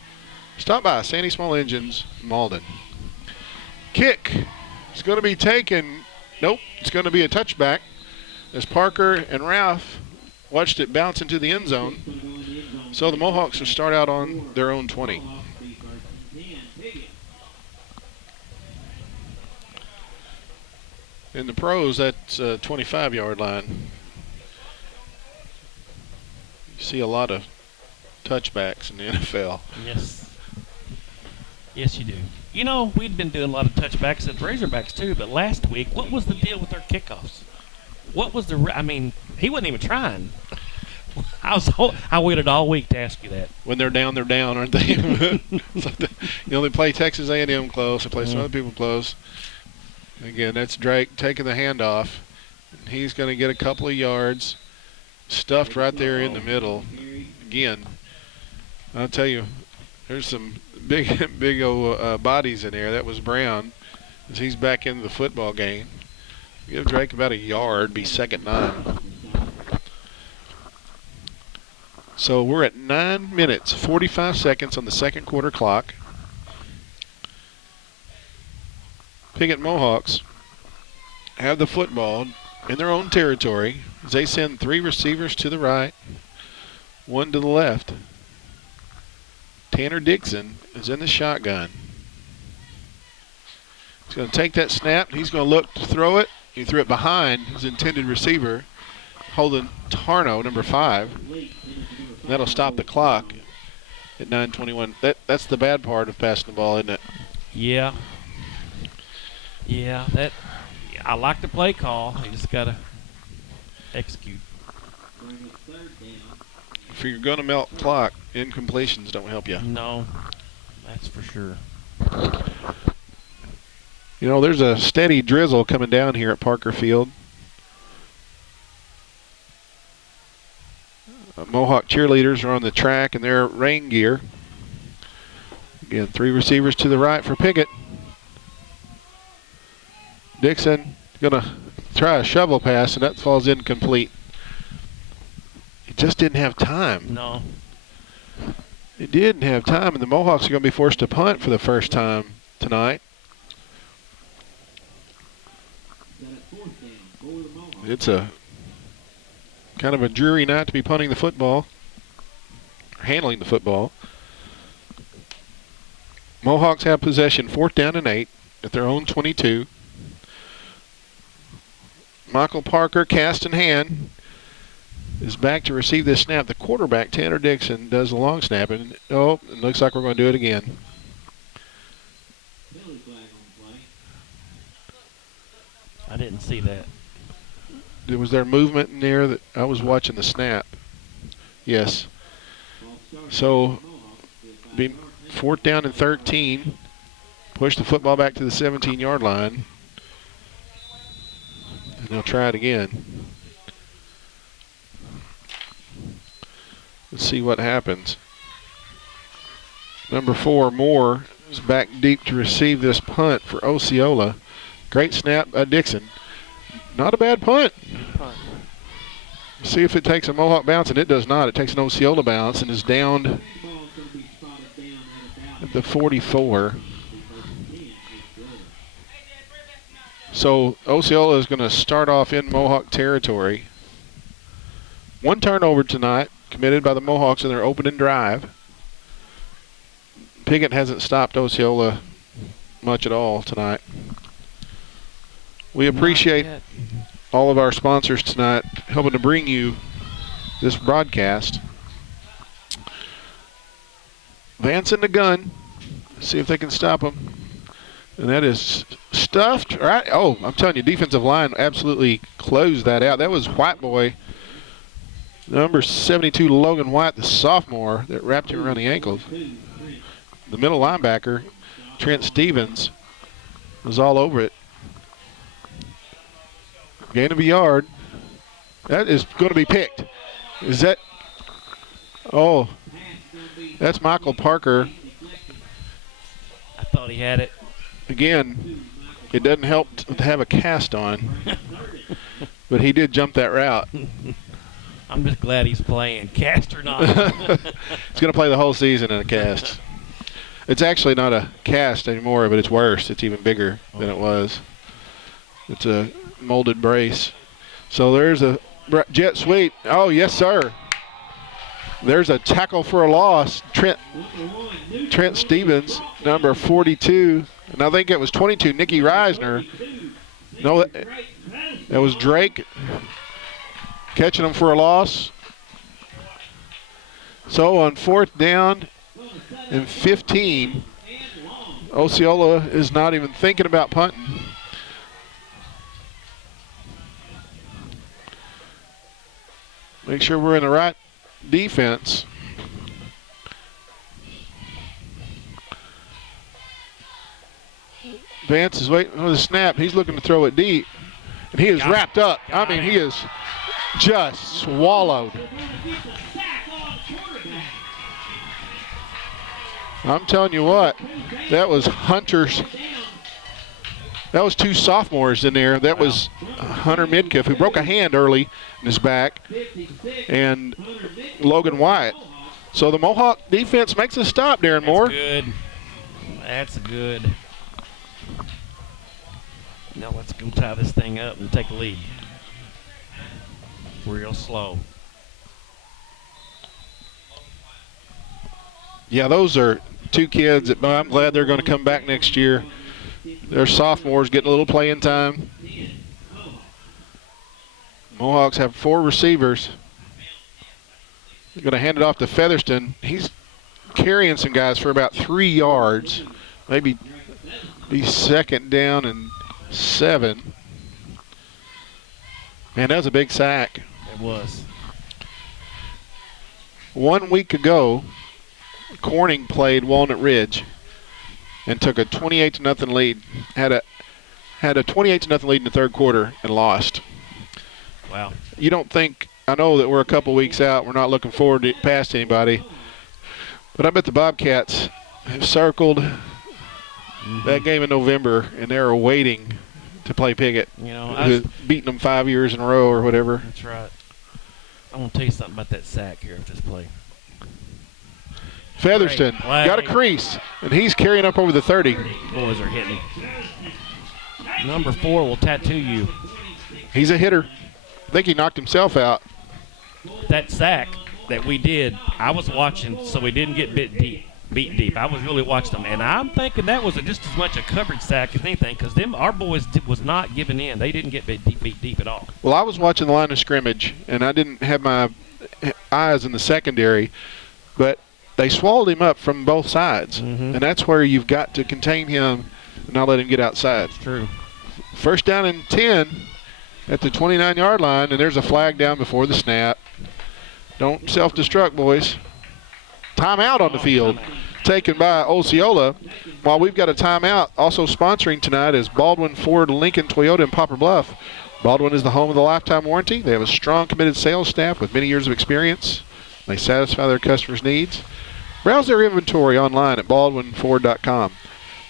Stop by Santee Small Engines, Malden. Kick is going to be taken. Nope, it's going to be a touchback as Parker and Ralph watched it bounce into the end zone. So the Mohawks will start out on their own 20. In the pros, that's a 25-yard line. You see a lot of touchbacks in the NFL. Yes. Yes, you do. You know, we'd been doing a lot of touchbacks at Razorbacks too, but last week, what was the deal with our kickoffs? What was he wasn't even trying. I waited all week to ask you that. When they're down, aren't they? They play Texas A&M close. They play some other people close. Again, that's Drake taking the handoff. He's going to get a couple of yards stuffed right there in the middle. Again, I'll tell you, there's some big old bodies in there. That was Brown as he's back into the football game. Give Drake about a yard, be second 9. So we're at 9 minutes, 45 seconds on the second quarter clock. Piggott Mohawks have the football in their own territory as they send 3 receivers to the right, 1 to the left. Tanner Dixon is in the shotgun. He's going to take that snap. He's going to look to throw it. He threw it behind his intended receiver, Holden Tarno, number 5. And that'll stop the clock at 9:21. That's the bad part of passing the ball, isn't it? Yeah. Yeah, I like the play call. You just got to execute. If you're going to melt clock, incompletions don't help you. No, that's for sure. You know, there's a steady drizzle coming down here at Parker Field. Mohawk cheerleaders are on the track in their rain gear. Again, 3 receivers to the right for Piggott. Dixon going to try a shovel pass, and that falls incomplete. He just didn't have time. No. He didn't have time, and the Mohawks are going to be forced to punt for the first time tonight. It's a kind of a dreary night to be punting the football, handling the football. Mohawks have possession, 4th down and 8 at their own 22. Michael Parker, cast in hand, is back to receive this snap. The quarterback, Tanner Dixon, does the long snap. And, oh, it looks like we're going to do it again. I didn't see that. Was there movement in there? That I was watching the snap. Yes. So, be 4th down and 13. Push the football back to the 17-yard line. And they'll try it again. Let's see what happens. Number 4, Moore, is back deep to receive this punt for Osceola. Great snap by Dixon. Not a bad punt. See if it takes a Mohawk bounce, and it does not. It takes an Osceola bounce and is down at the 44. So Osceola is going to start off in Mohawk territory. 1 turnover tonight, committed by the Mohawks in their opening drive. Piggott hasn't stopped Osceola much at all tonight. We appreciate all of our sponsors tonight helping to bring you this broadcast. Vance in the gun. See if they can stop him. And that is stuffed. Right? Oh, I'm telling you, defensive line absolutely closed that out. That was White Boy, number 72, Logan White, the sophomore, that wrapped him around the ankles. The middle linebacker, Trent Stevens, was all over it. Gain of a yard. That is going to be picked. Is that? Oh, that's Michael Parker. I thought he had it. Again, it doesn't help to have a cast on, but he did jump that route. I'm just glad he's playing, cast or not. He's going to play the whole season in a cast. It's actually not a cast anymore, but it's worse. It's even bigger than it was. It's a molded brace. So there's a jet sweep. Oh, yes, sir. There's a tackle for a loss. Trent Stevens, number 42. And I think it was 22, Nicky Reisner. No, that was Drake catching him for a loss. So on 4th down and 15, Osceola is not even thinking about punting. Make sure we're in the right defense. Vance is waiting for the snap. He's looking to throw it deep. And he is wrapped up. I mean, he is just swallowed. I'm telling you what, that was Hunter's. That was 2 sophomores in there. That was Hunter Midkiff, who broke a hand early in his back, and Logan Wyatt. So the Mohawk defense makes a stop, Darren Moore. That's good. That's good. Now let's go tie this thing up and take a lead. Real slow. Yeah, those are 2 kids that I'm glad they're going to come back next year. They're sophomores getting a little playing time. Mohawks have 4 receivers. They're going to hand it off to Featherston. He's carrying some guys for about 3 yards. Maybe be 2nd down and 7. Man, that was a big sack. It was. 1 week ago, Corning played Walnut Ridge and took a 28-0 lead. Had a 28-0 lead in the 3rd quarter and lost. Wow. You don't think? I know that we're a couple weeks out. We're not looking forward to past anybody, but I bet the Bobcats have circled that game in November, and they're waiting to play Piggott. You know, beating them 5 years in a row or whatever. That's right. I'm gonna tell you something about that sack here of this play. Featherston got a crease, and he's carrying up over the 30. Boys are hitting. Number 4 will tattoo you. He's a hitter. I think he knocked himself out. That sack that we did, I was watching, so we didn't get beat deep. I was really watching them, and I'm thinking that was just as much a coverage sack as anything, because our boys was not giving in. They didn't get beat deep at all. Well, I was watching the line of scrimmage, and I didn't have my eyes in the secondary, but they swallowed him up from both sides. And that's where you've got to contain him and not let him get outside. That's true. First down and 10 at the 29-yard line, and there's a flag down before the snap. Don't self-destruct, boys. Timeout on the field taken by Osceola. While we've got a timeout, also sponsoring tonight is Baldwin Ford, Lincoln, Toyota, in Poplar Bluff. Baldwin is the home of the lifetime warranty. They have a strong, committed sales staff with many years of experience. They satisfy their customers' needs. Browse their inventory online at baldwinford.com.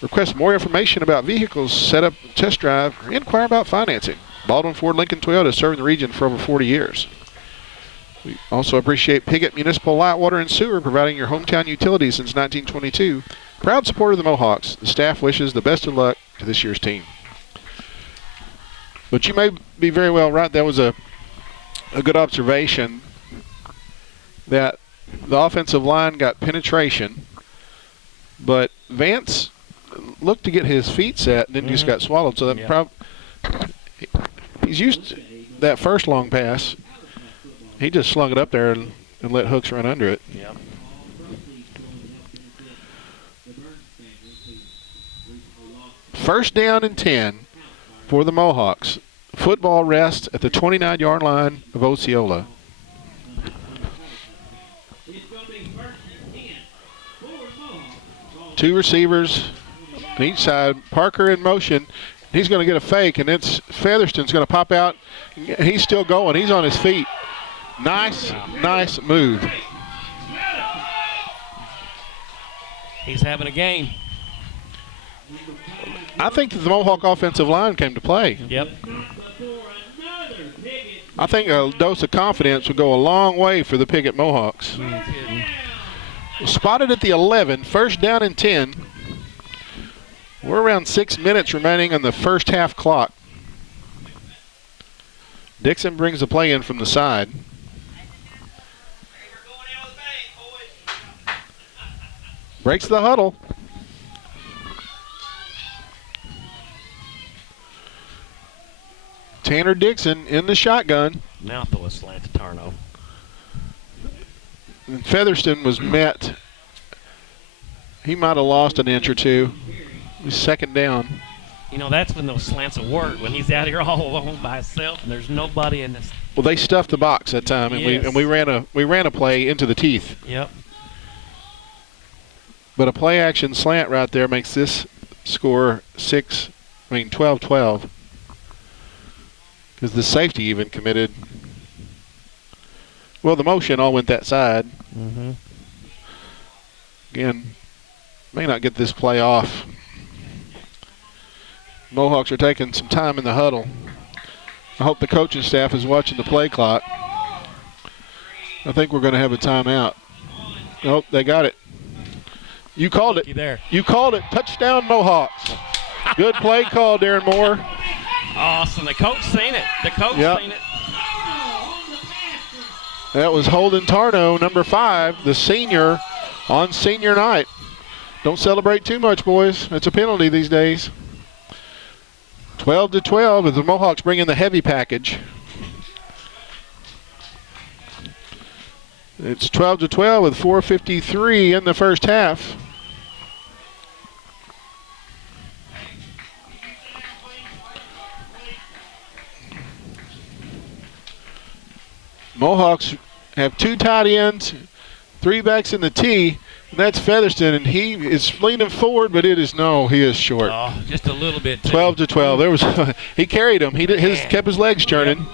Request more information about vehicles, set up a test drive, or inquire about financing. Baldwin Ford, Lincoln, Toyota, serving the region for over 40 years. We also appreciate Piggott Municipal Light Water and Sewer, providing your hometown utilities since 1922. Proud supporter of the Mohawks. The staff wishes the best of luck to this year's team. But you may be very well right. That was a good observation that the offensive line got penetration, but Vance looked to get his feet set and then just got swallowed. So that he's used to that first long pass. He just slung it up there and let Hooks run under it. Yeah. First down and 10 for the Mohawks. Football rest at the 29-yard line of Osceola. Two receivers on each side. Parker in motion. He's going to get a fake, and it's Featherston's going to pop out. He's still going. He's on his feet. Nice move. He's having a game. I think that the Mohawk offensive line came to play. Yep. I think a dose of confidence would go a long way for the Piggott Mohawks. Spotted at the 11, first down and 10. We're around 6 minutes remaining on the first half clock. Dixon brings the play in from the side. Breaks the huddle. Tanner Dixon in the shotgun. Now throw a slant to Tarno. And Featherston was met. He might have lost an inch or two. He's second down. You know, that's when those slants will work, when he's out here all alone by himself and there's nobody in this. Well, they stuffed the box that time, and we ran a play into the teeth. Yep. But a play action slant right there makes this score 12-12. Because the safety even committed. Well, the motion all went that side. Again, may not get this play off. Mohawks are taking some time in the huddle. I hope the coaching staff is watching the play clock. I think we're going to have a timeout. Nope, they got it. You called it. You called it. Touchdown, Mohawks. Good play call, Darren Moore. Awesome. The coach seen it. The coach seen it. That was Holden Tarno, number 5, the senior on senior night. Don't celebrate too much, boys. That's a penalty these days. 12-12 as the Mohawks bring in the heavy package. It's 12-12 with 4:53 in the first half. Mohawks have 2 tight ends, 3 backs in the T, and that's Featherston, and he is leaning forward, but he is short. Oh, just a little bit. 12-12. There was he carried him. He kept his legs turning.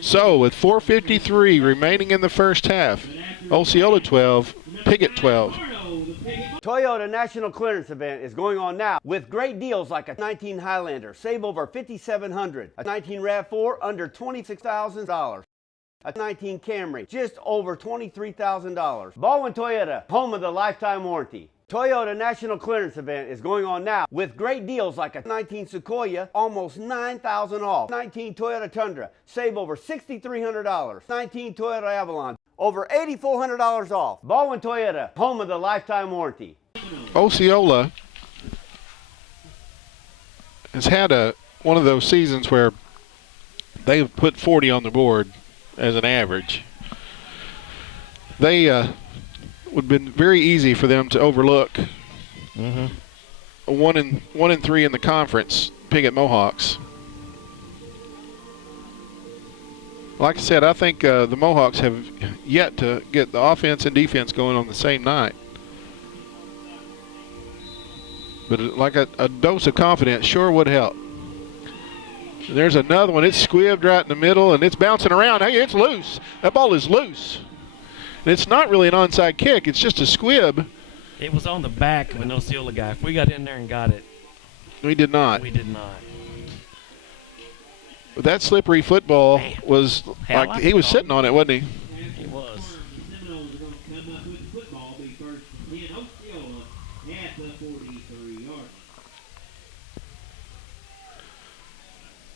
So with 4:53 remaining in the first half, Osceola 12, Piggott 12. Toyota National Clearance Event is going on now with great deals like a 19 Highlander, save over $5,700. A 19 RAV4 under $26,000. A 19 Camry, just over $23,000. Baldwin Toyota, home of the lifetime warranty. Toyota National Clearance Event is going on now with great deals like a 19 Sequoia, almost $9,000 off. 19 Toyota Tundra, save over $6,300. 19 Toyota Avalon, over $8,400 off. Baldwin Toyota, home of the lifetime warranty. Osceola has had one of those seasons where they've put 40 on the board as an average. They would have been very easy for them to overlook. Mm-hmm. 1-3 in the conference, Piggott Mohawks. Like I said, I think the Mohawks have yet to get the offense and defense going on the same night. But like a dose of confidence sure would help. There's another one. It's squibbed right in the middle, and it's bouncing around. Hey, it's loose. That ball is loose. And it's not really an onside kick. It's just a squib. It was on the back of an Osceola guy. If we got in there and got it. We did not. We did not. But that slippery football was Hell, like he was sitting on it, wasn't he? He was. Seminoles are going to come up with the football, be first and 10, Osceola at the 43-yard line.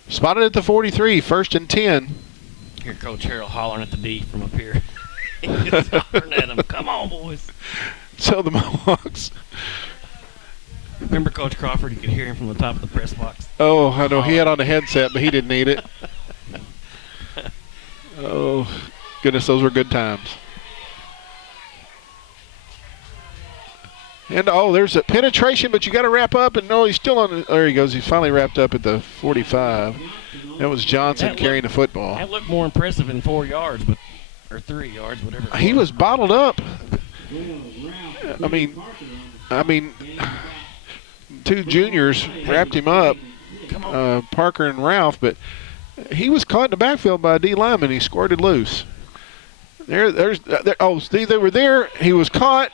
Spotted at the 43, 1st and 10. Here, Coach Harrell hollering at the D from up here. He's hollering at him. Come on, boys. So the Mohawks. Remember Coach Crawford? You could hear him from the top of the press box. Oh, I know. He had on a headset, but he didn't need it. Oh, goodness, those were good times. And, oh, there's a penetration, but you got to wrap up. And, no, he's still on. There he goes. He's finally wrapped up at the 45. That was Johnson carrying the football. That looked more impressive in 4 yards, but or 3 yards, whatever. He was bottled up. I mean, two juniors wrapped him up, Parker and Ralph, but he was caught in the backfield by a D lineman. He squirted loose. Oh, Steve, they were there. He was caught.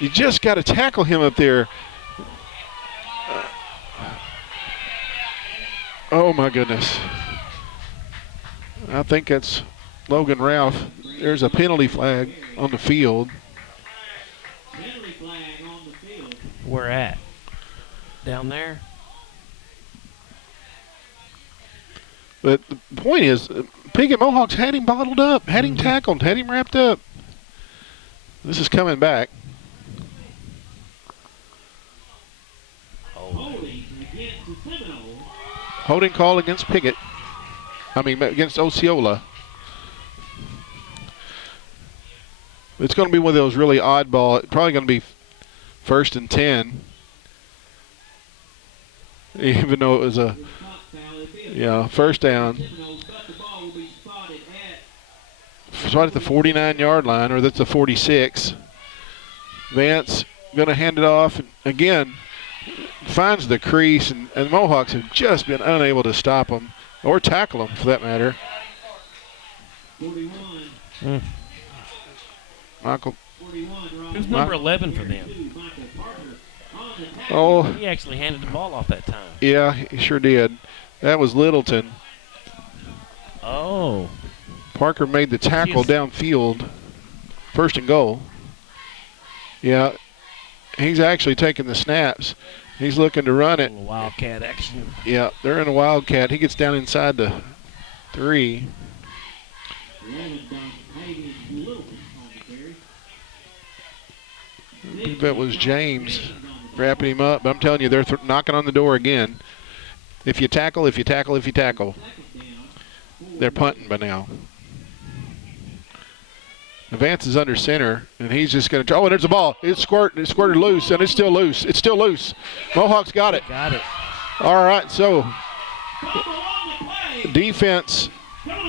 You just got to tackle him up there. Oh, my goodness. I think that's Logan Ralph. There's a penalty flag on the field. Penalty flag on the field. Where at? Down there? But the point is, Piggott Mohawks had him bottled up, had him tackled, had him wrapped up. This is coming back. Holding against the Seminoles. Holding call against Piggott. Against Osceola. It's going to be one of those really oddball. Probably going to be 1st and 10. Even though it was a, first down. Spotted at the 49-yard line, or that's the 46. Vance going to hand it off. And again, finds the crease, and the Mohawks have just been unable to stop them or tackle them, for that matter. 41. Michael. Who's number 11 for them? Oh. He actually handed the ball off that time. Yeah, he sure did. That was Littleton. Oh. Parker made the tackle downfield. 1st and goal. Yeah, he's actually taking the snaps. He's looking to run it. Wildcat action. Yeah, they're in a Wildcat. He gets down inside the 3. I think that was James wrapping him up. But I'm telling you, they're knocking on the door again. If you tackle, if you tackle, if you tackle. They're punting by now. Vance is under center, and he's just going to. Oh, and there's the ball. It's squirted loose, and it's still loose. It's still loose. Mohawks got it. Got it. All right, so defense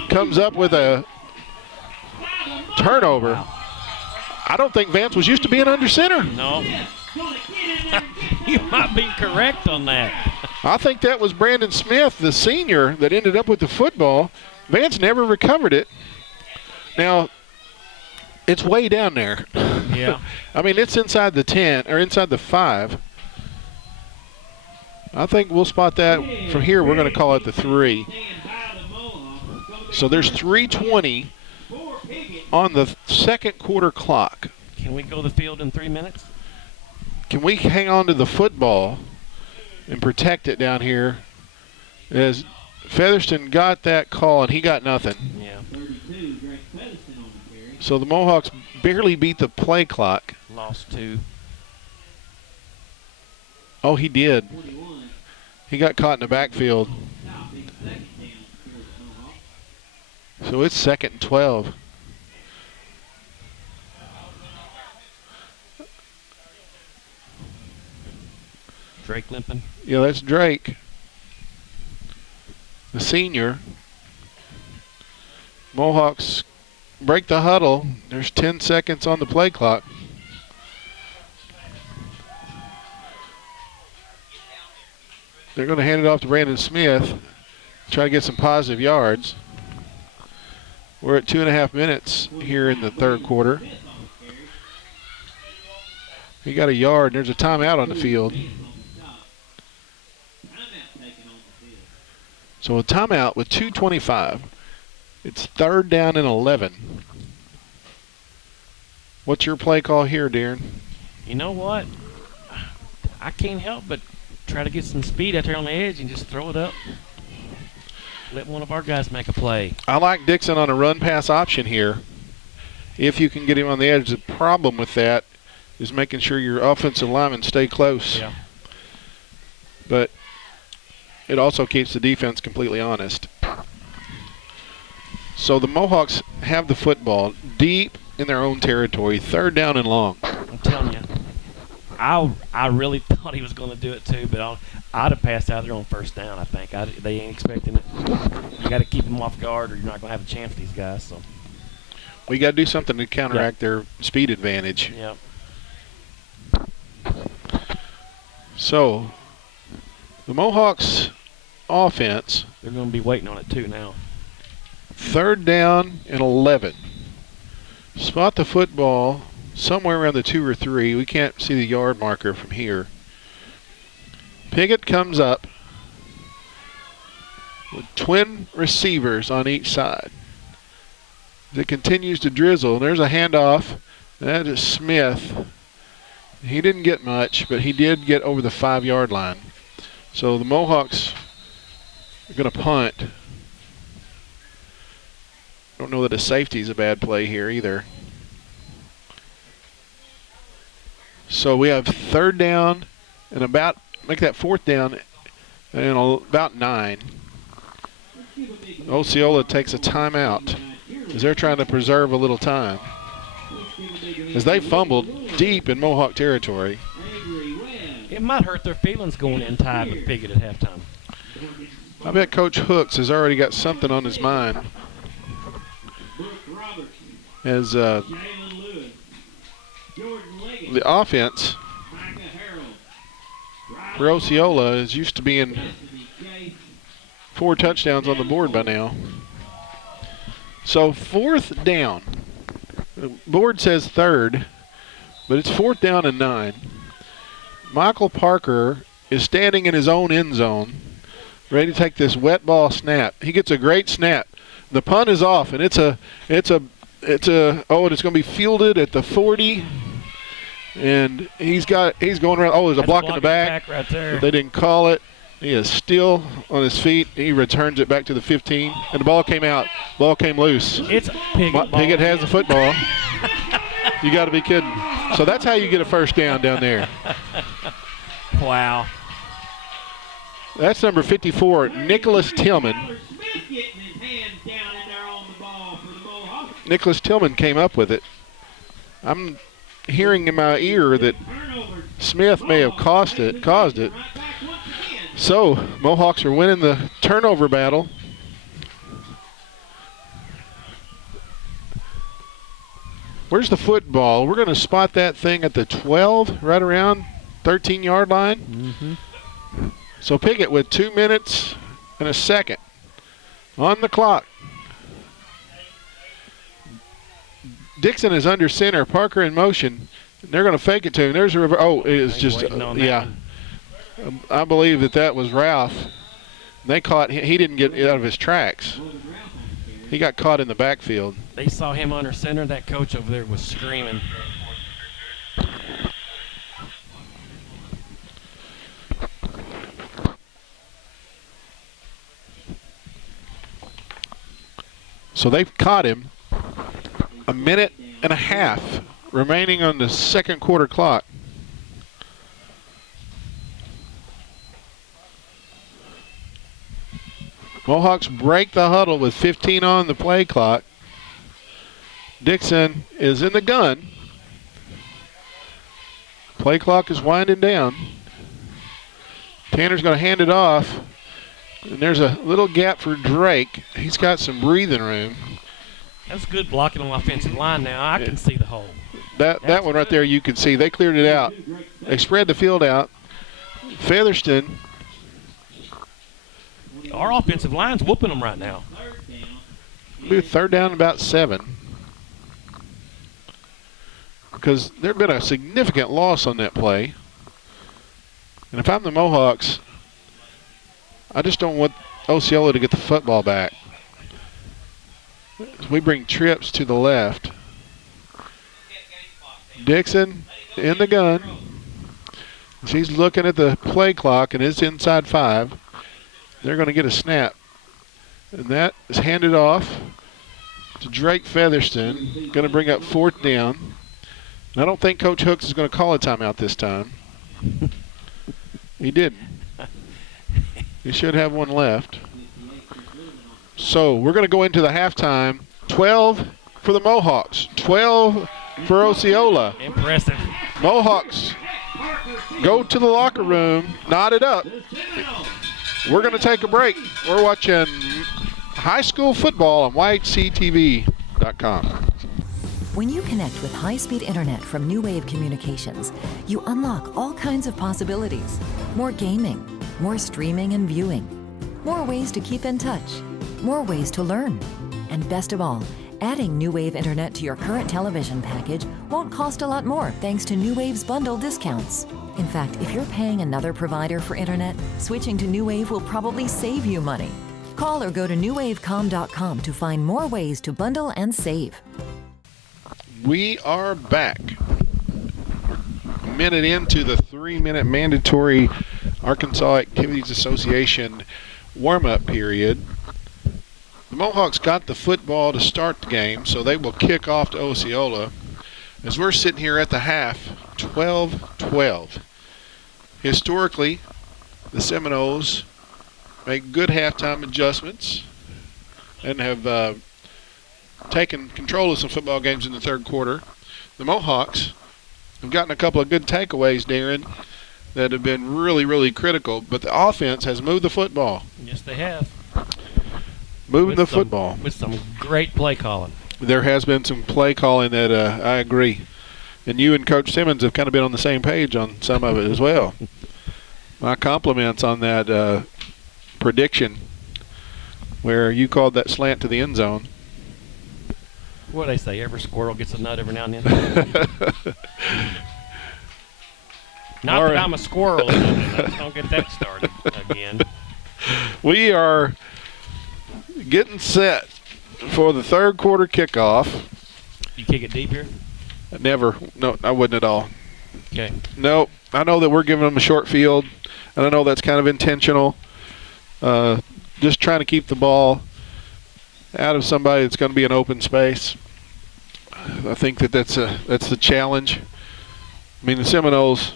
comes up with a turnover. Wow. I don't think Vance was used to being under center. No. You might be correct on that. I think that was Brandon Smith, the senior, that ended up with the football. Vance never recovered it. Now, it's way down there. Yeah. I mean, it's inside the 10, or inside the 5. I think we'll spot that from here. We're going to call it the 3. So there's 3:20 on the second quarter clock. Can we go to the field in 3 minutes? Can we hang on to the football and protect it down here? As Featherston got that call, and he got nothing. Yeah. So the Mohawks barely beat the play clock. Lost 2. Oh, he did. He got caught in the backfield. So it's 2nd and 12. Drake limping. Yeah, that's Drake, the senior. Mohawks break the huddle. There's 10 seconds on the play clock. They're going to hand it off to Brandon Smith, try to get some positive yards. We're at 2.5 minutes here in the third quarter. He got a yard, and there's a timeout on the field. So a timeout with 2:25. It's 3rd down and 11. What's your play call here, Darren? You know what? I can't help but try to get some speed out there on the edge and just throw it up. Let one of our guys make a play. I like Dixon on a run-pass option here. If you can get him on the edge, the problem with that is making sure your offensive linemen stay close. Yeah. But it also keeps the defense completely honest. So the Mohawks have the football deep in their own territory, 3rd down and long. I'm telling you, I really thought he was going to do it too, but I'd have passed out there on 1st down, I think. They ain't expecting it. You got to keep them off guard or you're not going to have a chance with these guys. So We got to do something to counteract their speed advantage. Yep. So the Mohawks offense, they're going to be waiting on it too now. 3rd down and 11. Spot the football somewhere around the 2 or 3. We can't see the yard marker from here. Piggott comes up with twin receivers on each side. It continues to drizzle. There's a handoff. That is Smith. He didn't get much, but he did get over the 5-yard line. So the Mohawks are going to punt. I don't know that a safety is a bad play here either. So we have 3rd down and make that 4th down and about 9. Osceola takes a timeout as they're trying to preserve a little time, as they fumbled deep in Mohawk territory. It might hurt their feelings going in tied with Piggott at halftime. I bet Coach Hooks has already got something on his mind, as the offense for Osceola is used to being 4 touchdowns on the board by now. So 4th down. The board says 3rd, but it's 4th down and 9. Michael Parker is standing in his own end zone, ready to take this wet ball snap. He gets a great snap. The punt is off, and it's going to be fielded at the 40. And he's going around. Oh, there's a block in the back. Right there. They didn't call it. He is still on his feet. He returns it back to the 15, and the ball came out. Ball came loose. It's Piggott. Piggott has the football. You got to be kidding. So that's how you get a 1st down there. Wow. That's number 54, Nicholas Tillman. Nicholas Tillman came up with it. I'm hearing in my ear that Smith may have caused it. So Mohawks are winning the turnover battle. Where's the football? We're going to spot that thing at the 12, right around 13-yard line. Mm-hmm. So Piggott with 2 minutes and a second on the clock. Dixon is under center. Parker in motion. They're going to fake it to him. There's a river. Oh, it is just yeah. I believe that was Ralph. They caught him. He didn't get out of his tracks. He got caught in the backfield. They saw him under center. That coach over there was screaming. So they've caught him. A minute and a half remaining on the 2nd quarter clock. Mohawks break the huddle with 15 on the play clock. Dixon is in the gun. Play clock is winding down. Tanner's going to hand it off. And there's a little gap for Drake. He's got some breathing room. That's good blocking on the offensive line now. I can see the hole. That one right there you can see. They cleared it out. They spread the field out. Featherston. Our offensive line's whooping them right now. Third down about 7. Because there had been a significant loss on that play. And if I'm the Mohawks, I just don't want Osceola to get the football back. We bring trips to the left. Dixon in the gun. She's looking at the play clock, and it's inside 5. They're going to get a snap. And that is handed off to Drake Featherston. Going to bring up 4th down. And I don't think Coach Hooks is going to call a timeout this time. He didn't. He should have one left. So we're going to go into the halftime. 12 for the Mohawks. 12 for Osceola. Impressive. Mohawks go to the locker room, knot it up. We're going to take a break. We're watching high school football on YHCTV.com. When you connect with high-speed internet from New Wave Communications, you unlock all kinds of possibilities. More gaming, more streaming and viewing, more ways to keep in touch, more ways to learn. And best of all, adding New Wave internet to your current television package won't cost a lot more thanks to New Wave's bundle discounts. In fact, if you're paying another provider for internet, switching to New Wave will probably save you money. Call or go to newwavecom.com to find more ways to bundle and save. We are back. A minute into the 3-minute mandatory Arkansas Activities Association warm-up period. The Mohawks got the football to start the game, so they will kick off to Osceola. As we're sitting here at the half, 12-12. Historically, the Seminoles make good halftime adjustments and have taken control of some football games in the third quarter. The Mohawks have gotten a couple of good takeaways, Darren, that have been really, really critical, but the offense has moved the football. Yes, they have. Moving the football. With some great play calling. There has been some play calling that I agree. And you and Coach Simmons have kind of been on the same page on some of it as well. My compliments on that prediction where you called that slant to the end zone. What do they say? Every squirrel gets a nut every now and then. Not that I'm a squirrel. Let's don't get that started again. We are getting set for the third quarter kickoff. You kick it deep here? Never. No, I wouldn't at all. Okay. No, I know that we're giving them a short field, and I know that's kind of intentional. Just trying to keep the ball out of somebody that's going to be in open space. I think that's the challenge. I mean, the Seminoles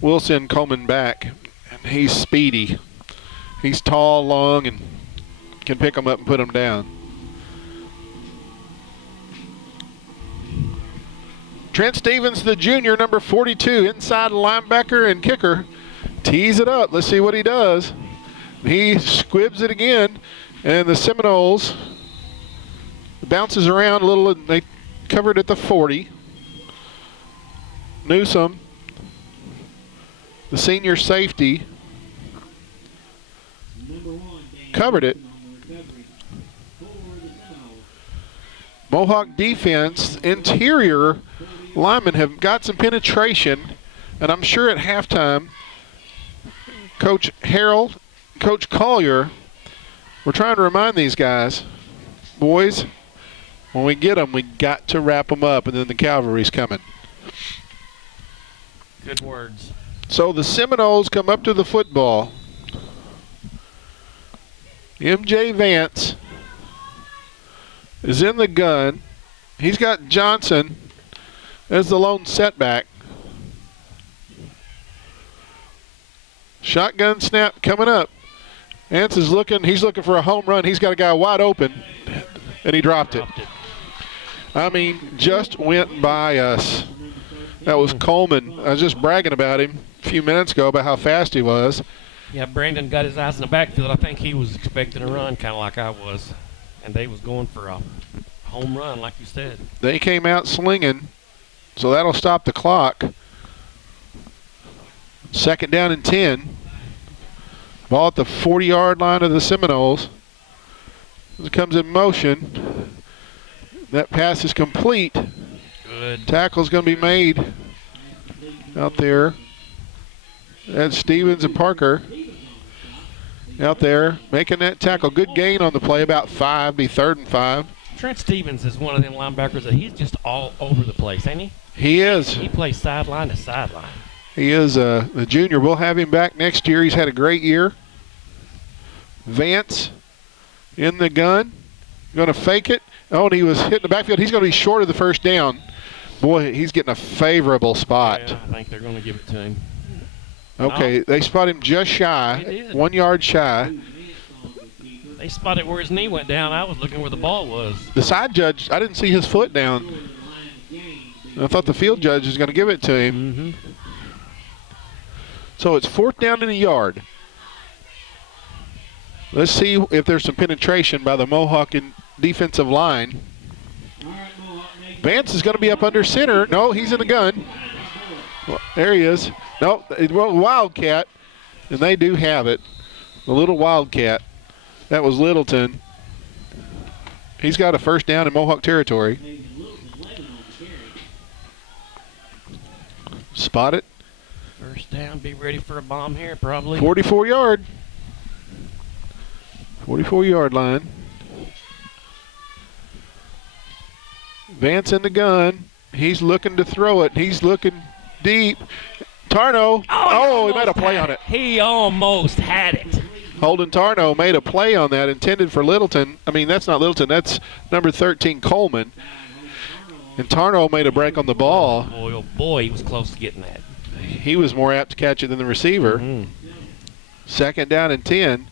will send Coleman back, and he's speedy. He's tall, long, and can pick them up and put them down. Trent Stevens, the junior, number 42, inside linebacker and kicker, tees it up. Let's see what he does. He squibs it again, and the Seminoles bounces around a little. They covered at the 40. Newsom, the senior safety, covered it. Mohawk defense, interior linemen have got some penetration, and I'm sure at halftime, Coach Harold, Coach Collier, we're trying to remind these guys, boys, when we get them, we got to wrap them up, and then the cavalry's coming. Good words. So the Seminoles come up to the football. MJ Vance is in the gun. He's got Johnson as the lone setback. Shotgun snap coming up. Vance is looking. He's looking for a home run. He's got a guy wide open, and he dropped it. I mean, just went by us. That was Coleman. I was just bragging about him a few minutes ago about how fast he was. Yeah, Brandon got his eyes in the backfield. I think he was expecting a run, kind of like I was, and they was going for a home run, like you said. They came out slinging, so that'll stop the clock. 2nd down and 10. Ball at the 40-yard line of the Seminoles. As it comes in motion. That pass is complete. Good. Tackle's going to be made out there. That's Stevens and Parker out there making that tackle. Good gain on the play, about 5, be 3rd and 5. Trent Stevens is one of them linebackers that he's just all over the place, ain't he? He is. He plays sideline to sideline. He is a junior. We'll have him back next year. He's had a great year. Vance in the gun. Going to fake it. Oh, and he was hitting the backfield. He's going to be short of the first down. Boy, he's getting a favorable spot. Yeah, I think they're going to give it to him. Okay, No. They spot him just shy, 1 yard shy. They spotted where his knee went down. I was looking where the ball was. The side judge, I didn't see his foot down. I thought the field judge was going to give it to him. So it's 4th down and a yard. Let's see if there's some penetration by the Mohawk defensive line. Vance is going to be up under center. No, he's in the gun. Well, there he is. No, Wildcat, and they do have it. The little Wildcat. That was Littleton. He's got a 1st down in Mohawk territory. Spot it. 1st down, be ready for a bomb here probably. 44-yard. 44-yard line. Vance in the gun. He's looking to throw it. He's looking deep. Tarno. Oh, he made a play on it. He almost had it. Holden Tarno made a play on that, intended for Littleton. I mean, that's not Littleton. That's number 13, Coleman. And Tarno made a break on the ball. Boy, oh boy, he was close to getting that. He was more apt to catch it than the receiver. 2nd down and 10.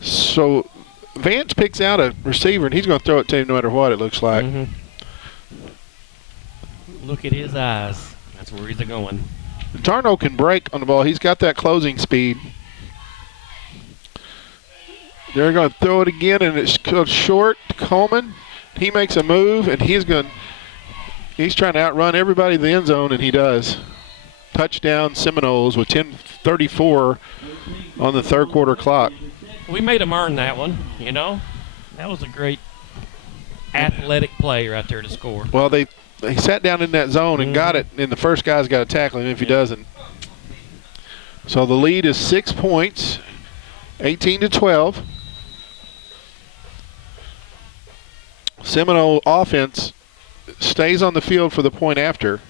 So Vance picks out a receiver, and he's going to throw it to him no matter what it looks like. Look at his eyes. That's where he's going. Tarno can break on the ball. He's got that closing speed. They're going to throw it again, and it's short. Coleman, he makes a move, and he's trying to outrun everybody in the end zone, and he does. Touchdown Seminoles with 10:34 on the 3rd quarter clock. We made him earn that one, you know. That was a great athletic play right there to score. Well, they sat down in that zone and got it, and the first guy's got to tackle him if he doesn't. So the lead is 6 points, 18-12. Seminole offense stays on the field for the point after.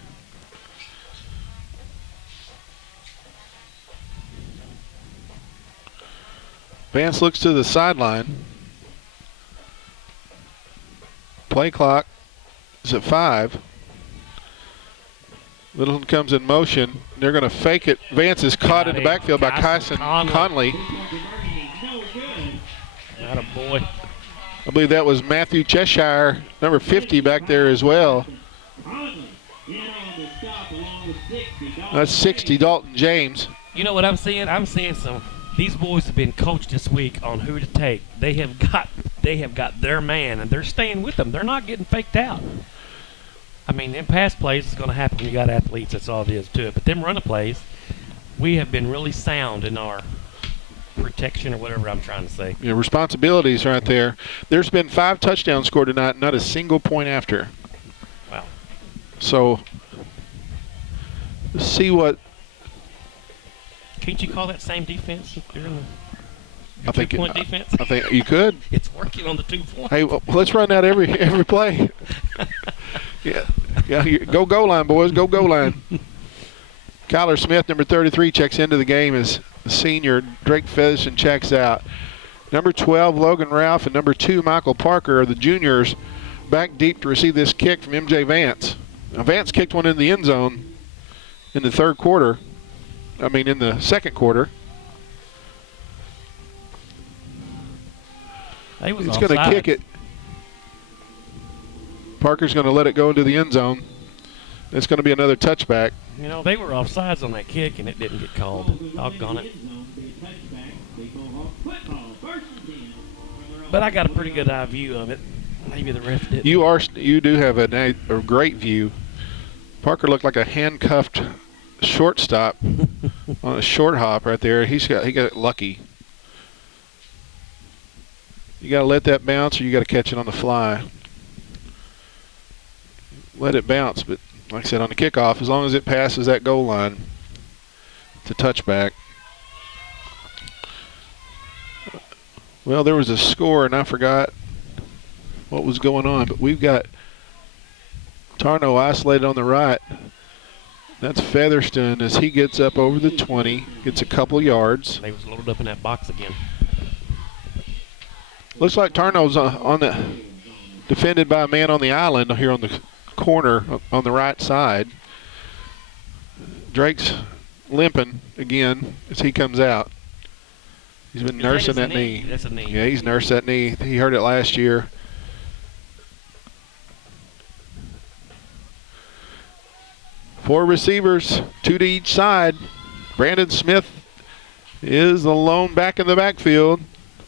Vance looks to the sideline. Play clock is at 5. Littleton comes in motion. They're going to fake it. Vance is caught in the backfield by Kyson Conley. Not a boy. I believe that was Matthew Cheshire, number 50, back there as well. That's 60, Dalton James. You know what I'm seeing? I'm seeing these boys have been coached this week on who to take. They have got their man, and they're staying with them. They're not getting faked out. I mean, in pass plays, it's going to happen when you got athletes. That's all it is to it. But them running plays, we have been really sound in our protection or whatever I'm trying to say. Your responsibilities right there. There's been 5 touchdowns scored tonight, not a single point after. Wow. So, let's see what. Can't you call that same defense during I think 2-point defense? I think you could. It's working on the 2 points. Hey, well, let's run that every play. Yeah, go goal line, boys. Go goal line. Kyler Smith, number 33, checks into the game as the senior. Drake Featherston checks out. Number 12, Logan Ralph, and number 2, Michael Parker, are the juniors back deep to receive this kick from MJ Vance. Now, Vance kicked one in the end zone in the 2nd quarter. He's going to kick it. Parker's going to let it go into the end zone. It's going to be another touchback. You know, they were offsides on that kick, and it didn't get called. Doggone it. But I got a pretty good eye view of it. Maybe the ref didn't. You do have a great view. Parker looked like a handcuffed shortstop on a short hop right there. He got lucky. You got to let that bounce, or you got to catch it on the fly. Let it bounce, but like I said, on the kickoff, as long as it passes that goal line, it's a touchback. Well, there was a score, and I forgot what was going on, but we've got Tarno isolated on the right. That's Featherston as he gets up over the 20, gets a couple yards. They was loaded up in that box again. Looks like Tarno's on the defended by a man on the island here on the corner on the right side. Drake's limping again as he comes out. He's been nursing that knee. That's a knee. Yeah, he's nursed that knee. He hurt it last year. Four receivers, two to each side. Brandon Smith is alone back in the backfield.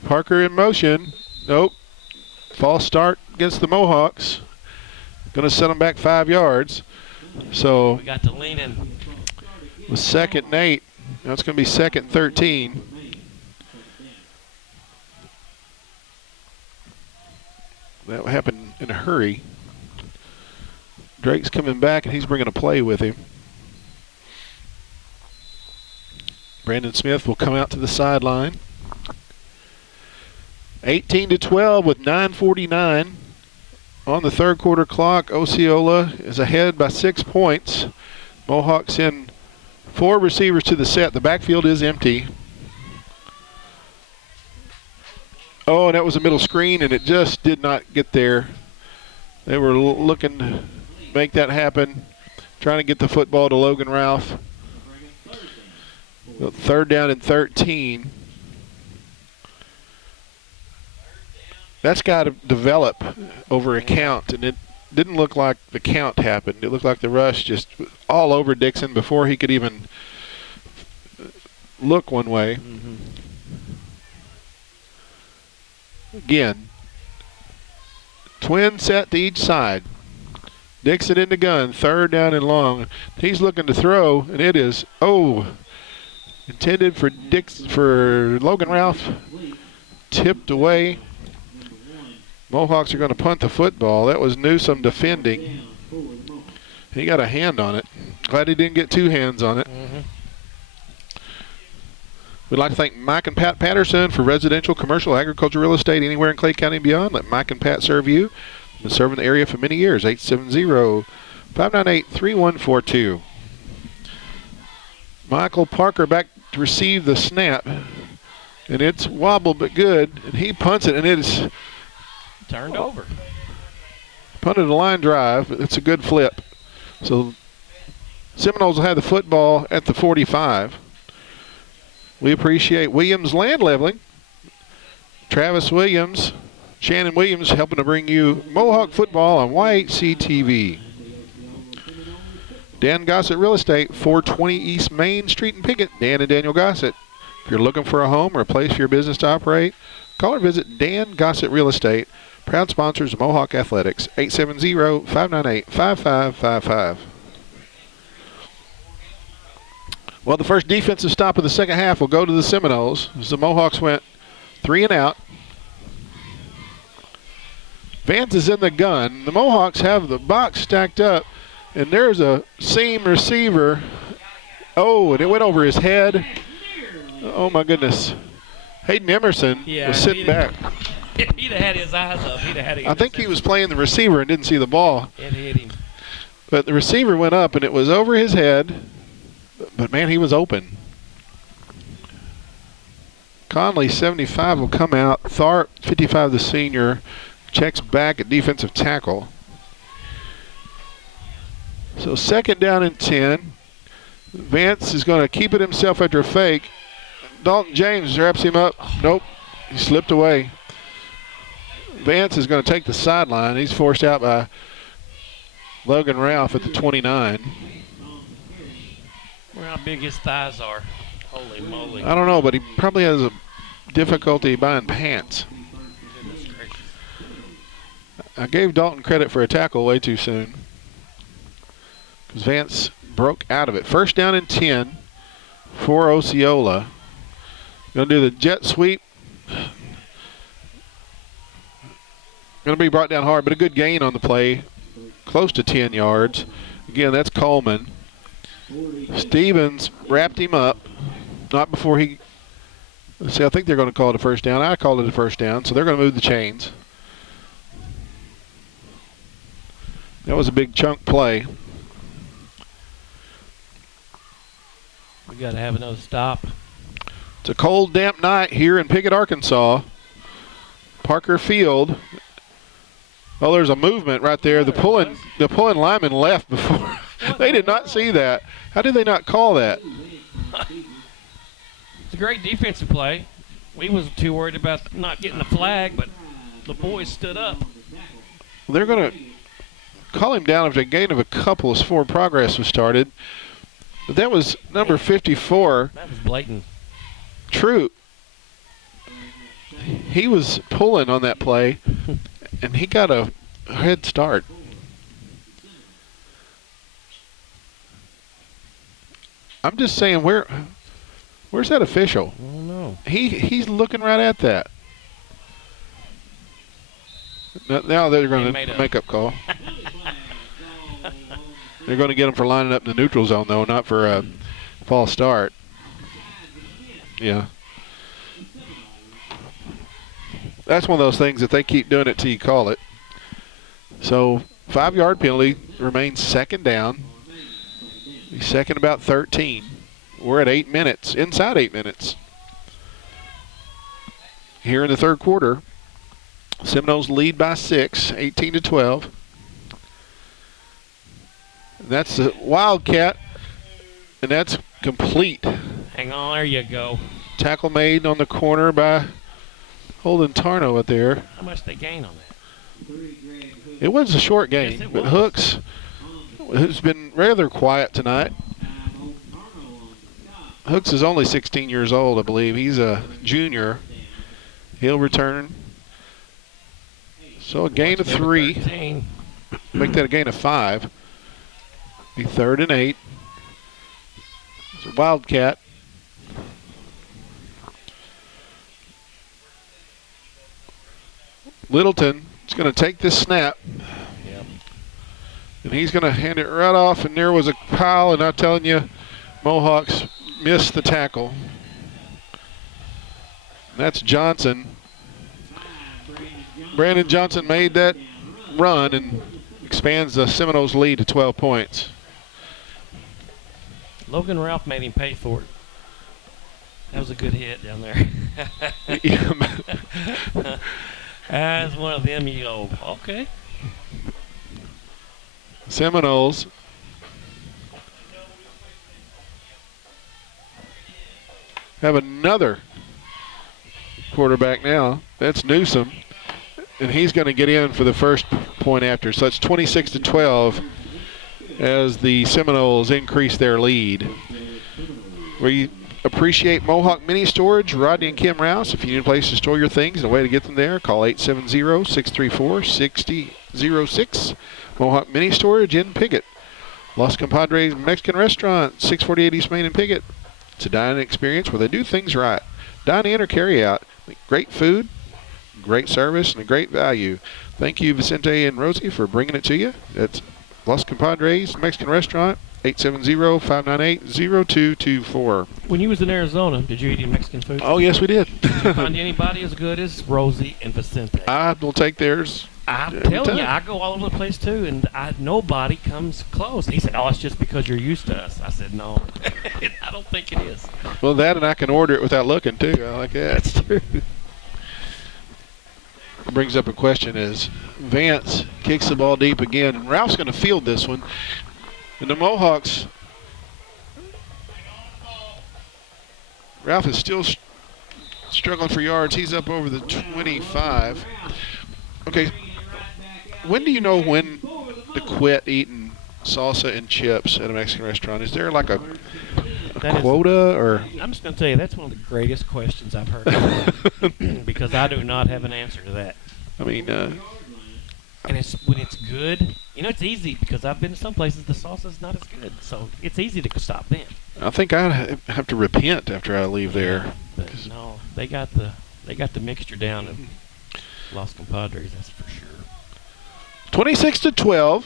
Parker in motion. Nope. False start against the Mohawks. Going to set them back 5 yards. So we got to lean in. With 2nd and 8. Now it's going to be 2nd and 13. That happened in a hurry. Drake's coming back, and he's bringing a play with him. Brandon Smith will come out to the sideline. 18-12 with 9:49 on the third quarter clock. Osceola is ahead by 6 points. Mohawks send 4 receivers to the set. The backfield is empty. Oh, and that was a middle screen, and it just did not get there. They were looking to make that happen, trying to get the football to Logan Ralph. 3rd down and 13. That's got to develop over a count, and it didn't look like the count happened. It looked like the rush just all over Dixon before he could even look one way. Mm-hmm. Again, twin set to each side. Dixon in the gun, 3rd down and long. He's looking to throw, and it is, intended for Logan Ralph. Tipped away. Mohawks are going to punt the football. That was Newsom defending. He got a hand on it. Glad he didn't get 2 hands on it. Mm-hmm. We'd like to thank Mike and Pat Patterson for residential, commercial, agriculture, real estate, anywhere in Clay County and beyond. Let Mike and Pat serve you. Been serving the area for many years. 870-598-3142. Michael Parker back to receive the snap. And it's wobbled but good. And he punts it, and it is turned over. Punted a line drive. It's a good flip. So Seminoles will have the football at the 45. We appreciate Williams Land Leveling. Travis Williams, Shannon Williams helping to bring you Mohawk football on YHC TV. Dan Gossett Real Estate, 420 East Main Street in Piggott. Dan and Daniel Gossett. If you're looking for a home or a place for your business to operate, call or visit Dan Gossett Real Estate. Proud sponsors of Mohawk Athletics. 870-598-5555. Well, the first defensive stop of the second half will go to the Seminoles as the Mohawks went 3 and out. Vance is in the gun. The Mohawks have the box stacked up, and there's a seam receiver. Oh, and it went over his head. Oh, my goodness. Hayden Emerson was sitting back. He'd have had his eyes up. He'd have had it. I think he was playing the receiver and didn't see the ball. It hit him. But the receiver went up, and it was over his head. But, man, he was open. Conley, 75, will come out. Tharp, 55, the senior, checks back at defensive tackle. So 2nd down and 10. Vance is going to keep it himself after a fake. Dalton James wraps him up. Nope, he slipped away. Vance is going to take the sideline. He's forced out by Logan Ralph at the 29. Wonder how big his thighs are. Holy moly. I don't know, but he probably has a difficulty buying pants. I gave Dalton credit for a tackle way too soon, because Vance broke out of it. First down and 10 for Osceola. Going to do the jet sweep. Going to be brought down hard, but a good gain on the play, close to 10 yards. Again, that's Coleman. Stevens wrapped him up, not before he. Let's see, I think they're going to call it a first down. I called it a first down, so they're going to move the chains. That was a big chunk play. We got to have another stop. It's a cold, damp night here in Piggott, Arkansas. Parker Field. Oh, there's a movement right there. The pulling lineman left before. They did not see that. How did they not call that? It's a great defensive play. We wasn't too worried about not getting the flag, but the boys stood up. They're going to call him down after a gain of a couple as forward progress was started. But that was number 54. That was blatant. True. He was pulling on that play, and he got a head start. I'm just saying, where's that official? I don't know. He's looking right at that. Now they're going to make up call. They're going to get him for lining up in the neutral zone, though, not for a false start. Yeah. That's one of those things that they keep doing it till you call it. So 5-yard penalty, remains second down. Second about 13. We're at 8 minutes, inside 8 minutes. Here in the third quarter, Seminoles lead by 6, 18-12. That's the Wildcat, and that's complete. Hang on, there you go. Tackle made on the corner by Holden Tarno out there. How much they gain on that? It was a short game, yes, but Hooks, who's been rather quiet tonight. Hooks is only 16 years old, I believe. He's a junior. He'll return. So a gain of 3. Make that a gain of 5. Be 3rd and 8. It's a Wildcat. Littleton is going to take this snap. Yep. And he's going to hand it right off, and there was a pile, and I'm telling you, Mohawks missed the tackle. And that's Johnson. Brandon Johnson made that run and expands the Seminoles lead to 12 points. Logan Ralph made him pay for it. That was a good hit down there. That's one of them you go, okay. Seminoles have another quarterback now. That's Newsom. And he's going to get in for the first point after. So it's 26-12 as the Seminoles increase their lead. We appreciate Mohawk Mini Storage, Rodney and Kim Rouse. If you need a place to store your things and a way to get them there, call 870-634-6006. Mohawk Mini Storage in Piggott. Los Compadres Mexican Restaurant, 648 East Main in Piggott. It's a dining experience where they do things right. Dine in or carry out. Great food, great service, and a great value. Thank you, Vicente and Rosie, for bringing it to you. That's Los Compadres Mexican Restaurant, 870-598-0224. When you was in Arizona, did you eat any Mexican food? Oh, yes, we did. Did you find anybody as good as Rosie and Vicente? I will take theirs. I'm telling you, I go all over the place too, and nobody comes close. He said, "Oh, it's just because you're used to us." I said, "No, I don't think it is." Well, that and I can order it without looking too. I like that. That's true. Brings up a question as Vance kicks the ball deep again, and Ralph's going to field this one. And the Mohawks, Ralph is still struggling for yards. He's up over the 25. Okay, when do you know when to quit eating salsa and chips at a Mexican restaurant? Is there like a quota, or? I'm just going to tell you, that's one of the greatest questions I've heard because I do not have an answer to that. I mean, and it's when it's good, you know, it's easy because I've been to some places the salsa's not as good, so it's easy to stop then. I think I have to repent after I leave there. But no, they got the mixture down of Los Compadres, that's for sure. 26-12.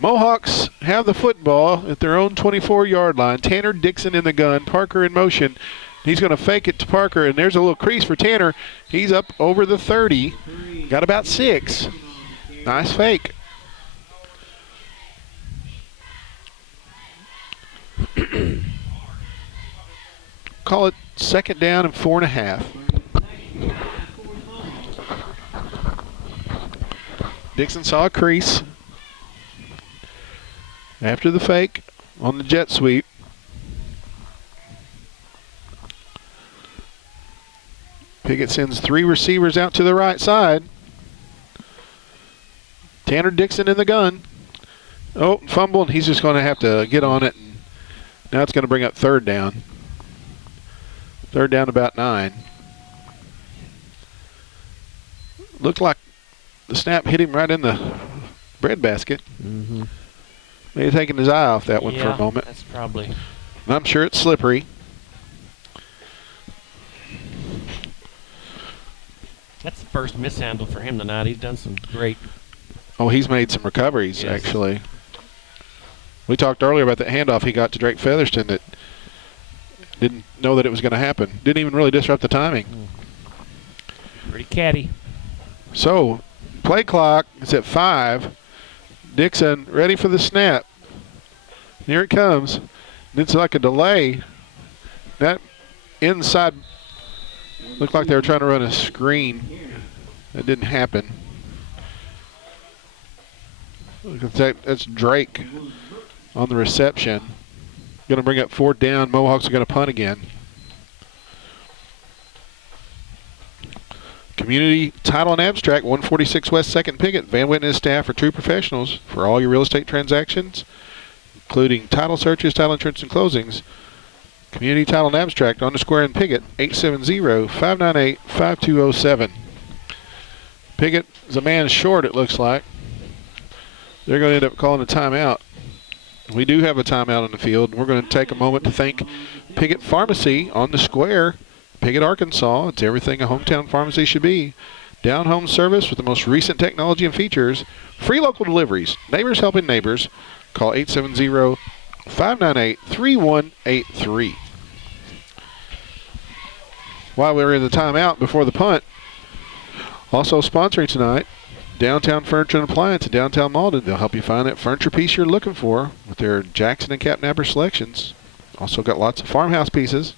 Mohawks have the football at their own 24-yard line. Tanner Dixon in the gun. Parker in motion. He's going to fake it to Parker, and there's a little crease for Tanner. He's up over the 30. Got about 6. Nice fake. Call it 2nd down and 4.5. Dixon saw a crease after the fake on the jet sweep. Piggott sends 3 receivers out to the right side. Tanner Dixon in the gun. Oh, fumble, and he's just going to have to get on it. And now it's going to bring up 3rd down. 3rd down about 9. Looked like the snap hit him right in the breadbasket. Mm-hmm. Maybe taking his eye off that one for a moment. That's probably. And I'm sure it's slippery. That's the first mishandle for him tonight. He's done some great. Oh, he's made some recoveries, actually. We talked earlier about that handoff he got to Drake Featherston that didn't know that it was going to happen. Didn't even really disrupt the timing. Pretty catty. So, play clock is at 5. Dixon ready for the snap. Here it comes. It's like a delay. That inside looked like they were trying to run a screen. That didn't happen. That's Drake on the reception. Going to bring up 4th down. Mohawks are going to punt again. Community Title and Abstract, 146 West 2nd Piggott. Van Witten and his staff are true professionals for all your real estate transactions, including title searches, title insurance, and closings. Community Title and Abstract on the square in Piggott, 870-598-5207. Piggott is a man short, it looks like. They're going to end up calling a timeout. We do have a timeout on the field. We're going to take a moment to thank Piggott Pharmacy on the square, Piggott, Arkansas. It's everything a hometown pharmacy should be. Down home service with the most recent technology and features. Free local deliveries. Neighbors helping neighbors. Call 870-598-3183. While we were in the timeout before the punt, also sponsoring tonight, Downtown Furniture and Appliance in downtown Malden. They'll help you find that furniture piece you're looking for with their Jackson and Capnapper selections. Also got lots of farmhouse pieces,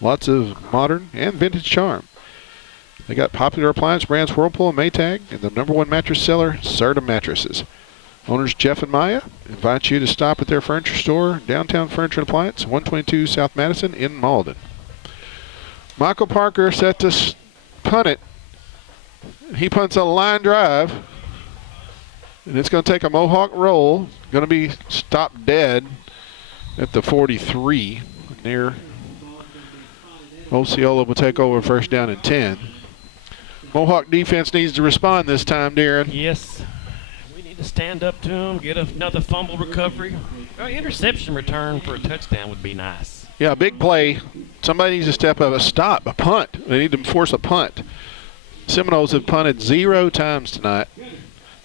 lots of modern and vintage charm. They got popular appliance brands Whirlpool and Maytag, and the #1 mattress seller, Serta Mattresses. Owners Jeff and Maya invite you to stop at their furniture store, Downtown Furniture and Appliance, 122 South Madison in Malden. Michael Parker set to punt it. He punts a line drive, and it's going to take a Mohawk roll. Going to be stopped dead at the 43 near Osceola. Will take over 1st down and 10. Mohawk defense needs to respond this time, Darren. Yes. We need to stand up to them, get another fumble recovery. Interception return for a touchdown would be nice. Yeah, big play. Somebody needs to step up, a punt. They need to force a punt. Seminoles have punted 0 times tonight.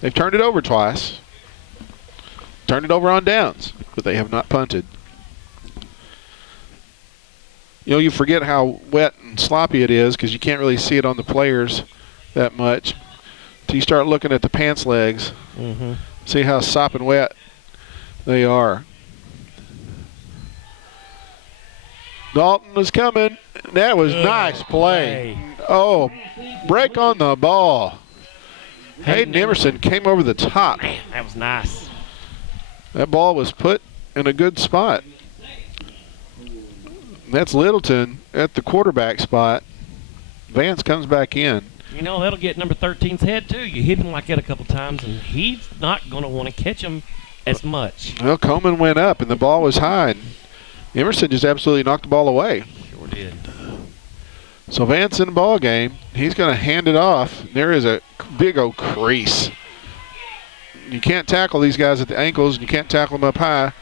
They've turned it over twice. Turned it over on downs, but they have not punted. You know, you forget how wet and sloppy it is because you can't really see it on the players that much until you start looking at the pants legs. Mm-hmm. See how sopping wet they are. Dalton is coming. That was nice play. Oh, break on the ball. Hayden Emerson came over the top. Man, that was nice. That ball was put in a good spot. That's Littleton at the quarterback spot. Vance comes back in. You know, that'll get number 13's head, too. You hit him like that a couple times, and he's not going to want to catch him as much. Well, Coleman went up, and the ball was high. Emerson just absolutely knocked the ball away. Sure did. So Vance in the ball game. He's going to hand it off. There is a big old crease. You can't tackle these guys at the ankles, and you can't tackle them up high.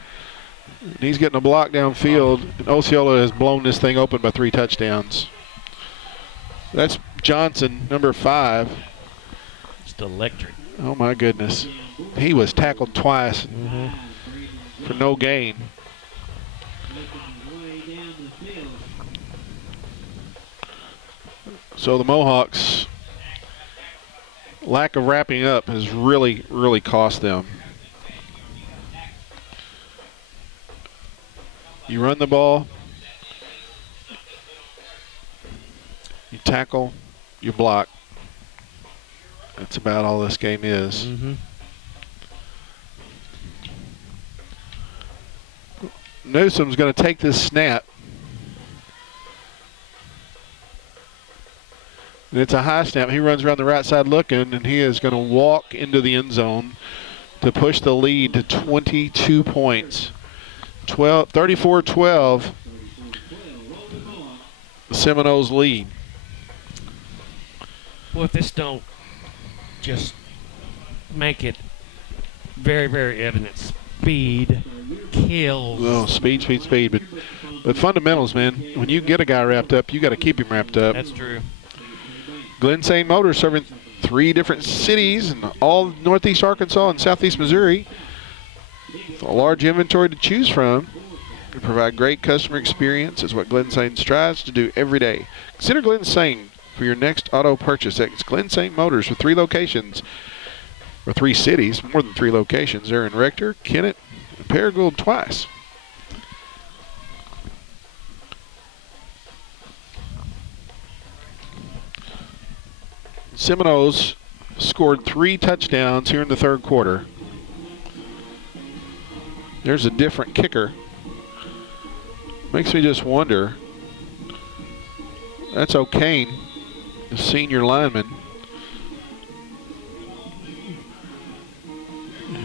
And he's getting a block downfield, and Osceola has blown this thing open by 3 touchdowns. That's Johnson, number 5. Just electric. Oh, my goodness. He was tackled twice for no gain. So the Mohawks' lack of wrapping up has really, really cost them. You run the ball, you tackle, you block. That's about all this game is. Newsom's going to take this snap. And it's a high snap. He runs around the right side looking, and he is going to walk into the end zone to push the lead to 22 points. 34-12, the Seminoles lead. Well, if this don't just make it very, very evident, speed kills. Oh, speed. But fundamentals, man, when you get a guy wrapped up, you got to keep him wrapped up. That's true. Glen St. Motors serving 3 different cities in all northeast Arkansas and southeast Missouri. With a large inventory to choose from. To provide great customer experience is what Glen St. strives to do every day. Consider Glen St. for your next auto purchase. That's Glen St. Motors with 3 locations, or 3 cities, more than 3 locations. They're in Rector, Kennett, and Paragould twice. Seminoles scored 3 touchdowns here in the 3rd quarter. There's a different kicker. Makes me just wonder. That's O'Kane, the senior lineman.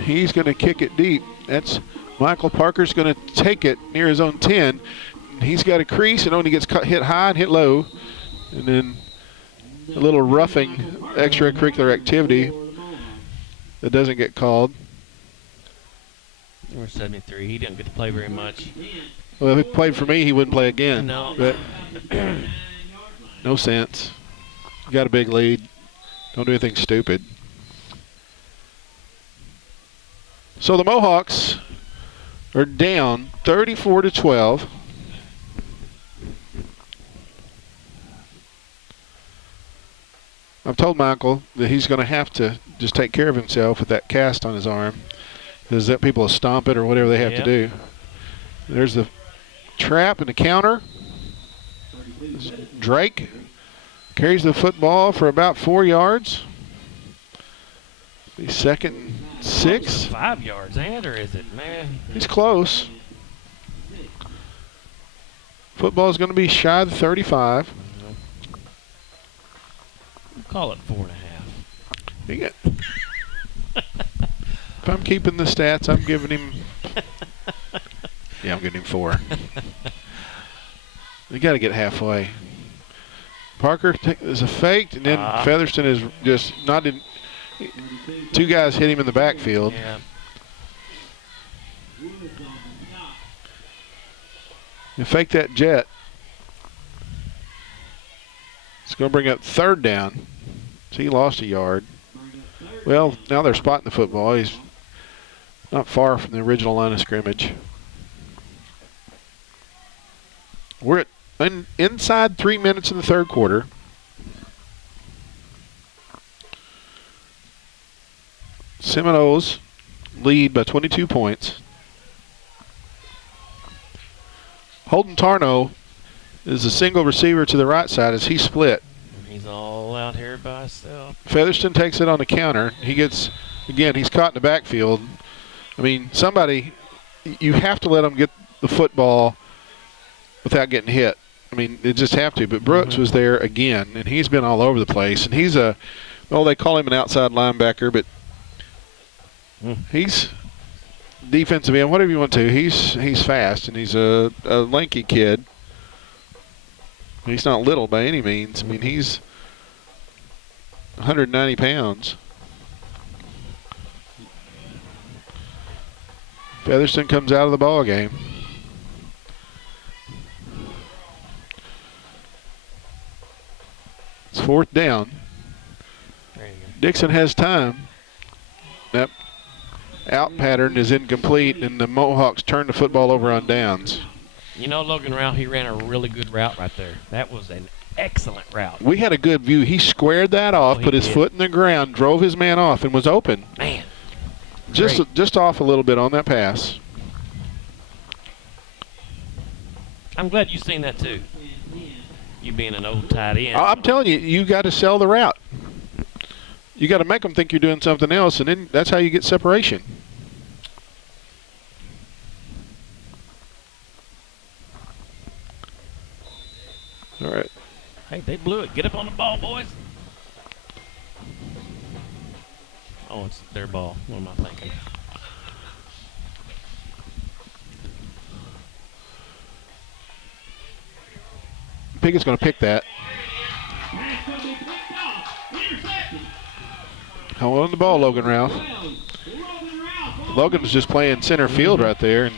He's going to kick it deep. That's Michael Parker's going to take it near his own 10. He's got a crease, and only gets hit high and hit low. And then a little roughing extracurricular activity that doesn't get called. Number 73, he didn't get to play very much. Well, if he played for me, he wouldn't play again. No. But no sense. You got a big lead. Don't do anything stupid. So the Mohawks are down 34-12. I've told Michael that he's going to have to just take care of himself with that cast on his arm, because that people will stomp it or whatever they have to do. There's the trap and the counter. Drake carries the football for about 4 yards. The 2nd and 6. 5 yards, and or is it, man? He's close. Football is going to be shy of the 35. Call it 4.5. If I'm keeping the stats, I'm giving him. Yeah, I'm giving him 4. You got to get halfway. Parker is a fake, and then Featherston is just not in. 2 guys hit him in the backfield. Yeah. You fake that jet. It's going to bring up 3rd down. So he lost a yard. Well, now they're spotting the football. He's not far from the original line of scrimmage. We're at inside 3 minutes in the 3rd quarter. Seminoles lead by 22 points. Holden Tarnow is a single receiver to the right side as he split. He's all out here by himself. Featherston takes it on the counter. He gets, again, he's caught in the backfield. I mean, somebody, you have to let him get the football without getting hit. I mean, they just have to. But Brooks was there again, and he's been all over the place. And he's they call him an outside linebacker, but he's defensive end, whatever you want to. He's fast, and he's a lanky kid. He's not little by any means. I mean, he's 190 pounds. Featherston comes out of the ball game. It's 4th down. Dixon has time. That out pattern is incomplete, and the Mohawks turn the football over on downs. You know, Logan Ralph, he ran a really good route right there. That was an excellent route. We had a good view. He squared that off, put his foot in the ground, drove his man off, and was open. Man. Just off a little bit on that pass. I'm glad you've seen that too. You being an old tight end. I'm telling you, you got to sell the route. You got to make them think you're doing something else, and then that's how you get separation. All right. Hey, they blew it. Get up on the ball, boys. Oh, it's their ball. What am I thinking? Piggott's going to pick that. Hold on the ball, Logan Ralph. Logan was just playing center field right there. And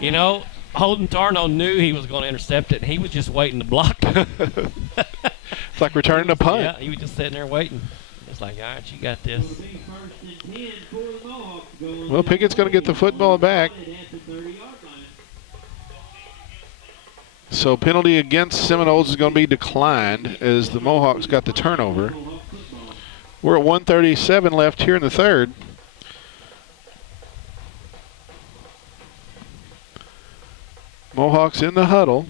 you know, Holden Tarno knew he was going to intercept it, and he was just waiting to block it. It's like returning a punt. Yeah, he was just sitting there waiting. It's like, all right, you got this. Well, Piggott's going to get the football back. So penalty against Seminoles is going to be declined as the Mohawks got the turnover. We're at 1:37 left here in the third. Mohawks in the huddle.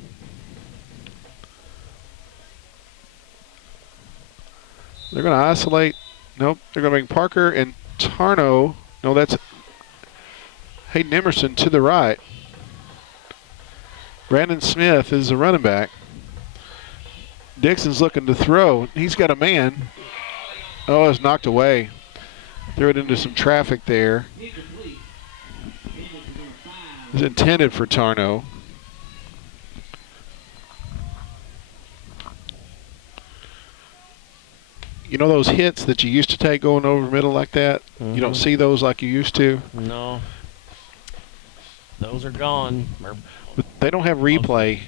They're going to isolate. Nope, they're going to bring Parker and Tarno. No, that's Hayden Emerson to the right. Brandon Smith is the running back. Dixon's looking to throw. He's got a man. Oh, it's knocked away. Threw it into some traffic there. It's intended for Tarno. You know those hits that you used to take going over the middle like that? You don't see those like you used to? No. Those are gone. But they don't have replay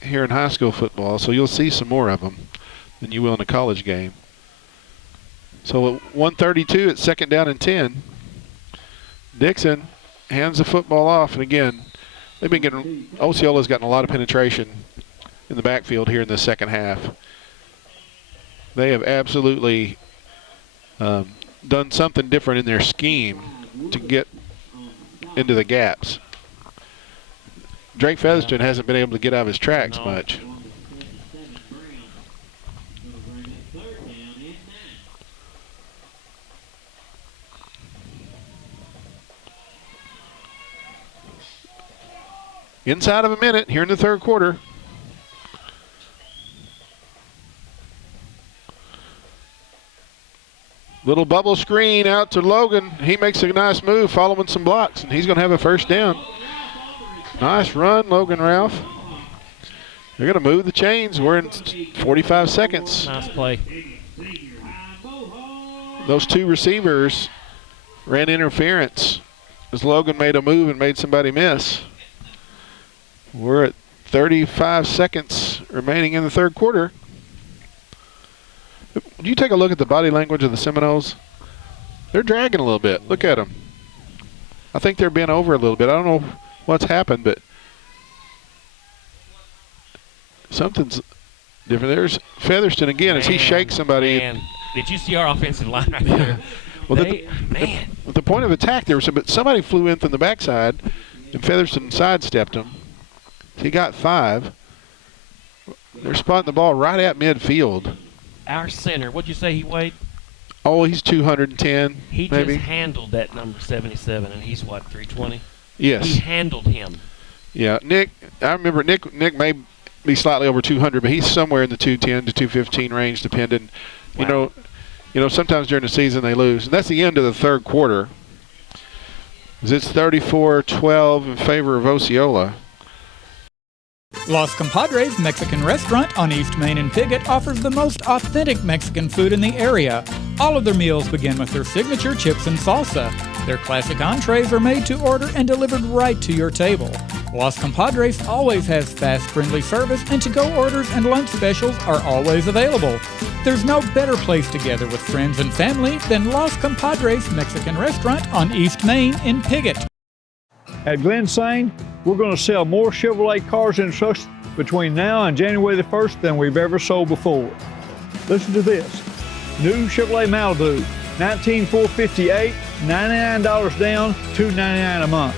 here in high school football, so you'll see some more of them than you will in a college game. So at 1:32, it's 2nd down and 10. Dixon hands the football off, and again, they've been getting, Osceola's gotten a lot of penetration in the backfield here in the second half. They have absolutely done something different in their scheme to get into the gaps. Drake Featherston hasn't been able to get out of his tracks much. Inside of a minute here in the third quarter. Little bubble screen out to Logan. He makes a nice move following some blocks, and he's going to have a 1st down. Nice run, Logan Ralph. They're going to move the chains. We're in 45 seconds. Nice play. Those two receivers ran interference as Logan made a move and made somebody miss. We're at 35 seconds remaining in the third quarter. Would you take a look at the body language of the Seminoles? They're dragging a little bit. Look at them. I think they're bent over a little bit. I don't know what's happened, but something's different. There's Featherston again as he shakes somebody. Man, did you see our offensive line right there? Well, the point of attack there was somebody flew in from the backside, and Featherston sidestepped him. So he got 5. They're spotting the ball right at midfield. Our center, what'd you say he weighed? Oh, he's 210, He maybe. just handled that number 77, and he's what, 320? Yes. He handled him. Yeah, Nick. I remember Nick may be slightly over 200, but he's somewhere in the 210 to 215 range, depending. Wow. You know, sometimes during the season they lose, and that's the end of the third quarter. It's 34-12 in favor of Osceola. Los Compadres Mexican Restaurant on East Main in Piggott offers the most authentic Mexican food in the area. All of their meals begin with their signature chips and salsa. Their classic entrees are made to order and delivered right to your table. Los Compadres always has fast, friendly service, and to-go orders and lunch specials are always available. There's no better place to gather with friends and family than Los Compadres Mexican Restaurant on East Main in Piggott. At Glen Sain, we're going to sell more Chevrolet cars and trucks between now and January the 1st than we've ever sold before. Listen to this. New Chevrolet Malibu, $19,458, $99 down, $299 a month.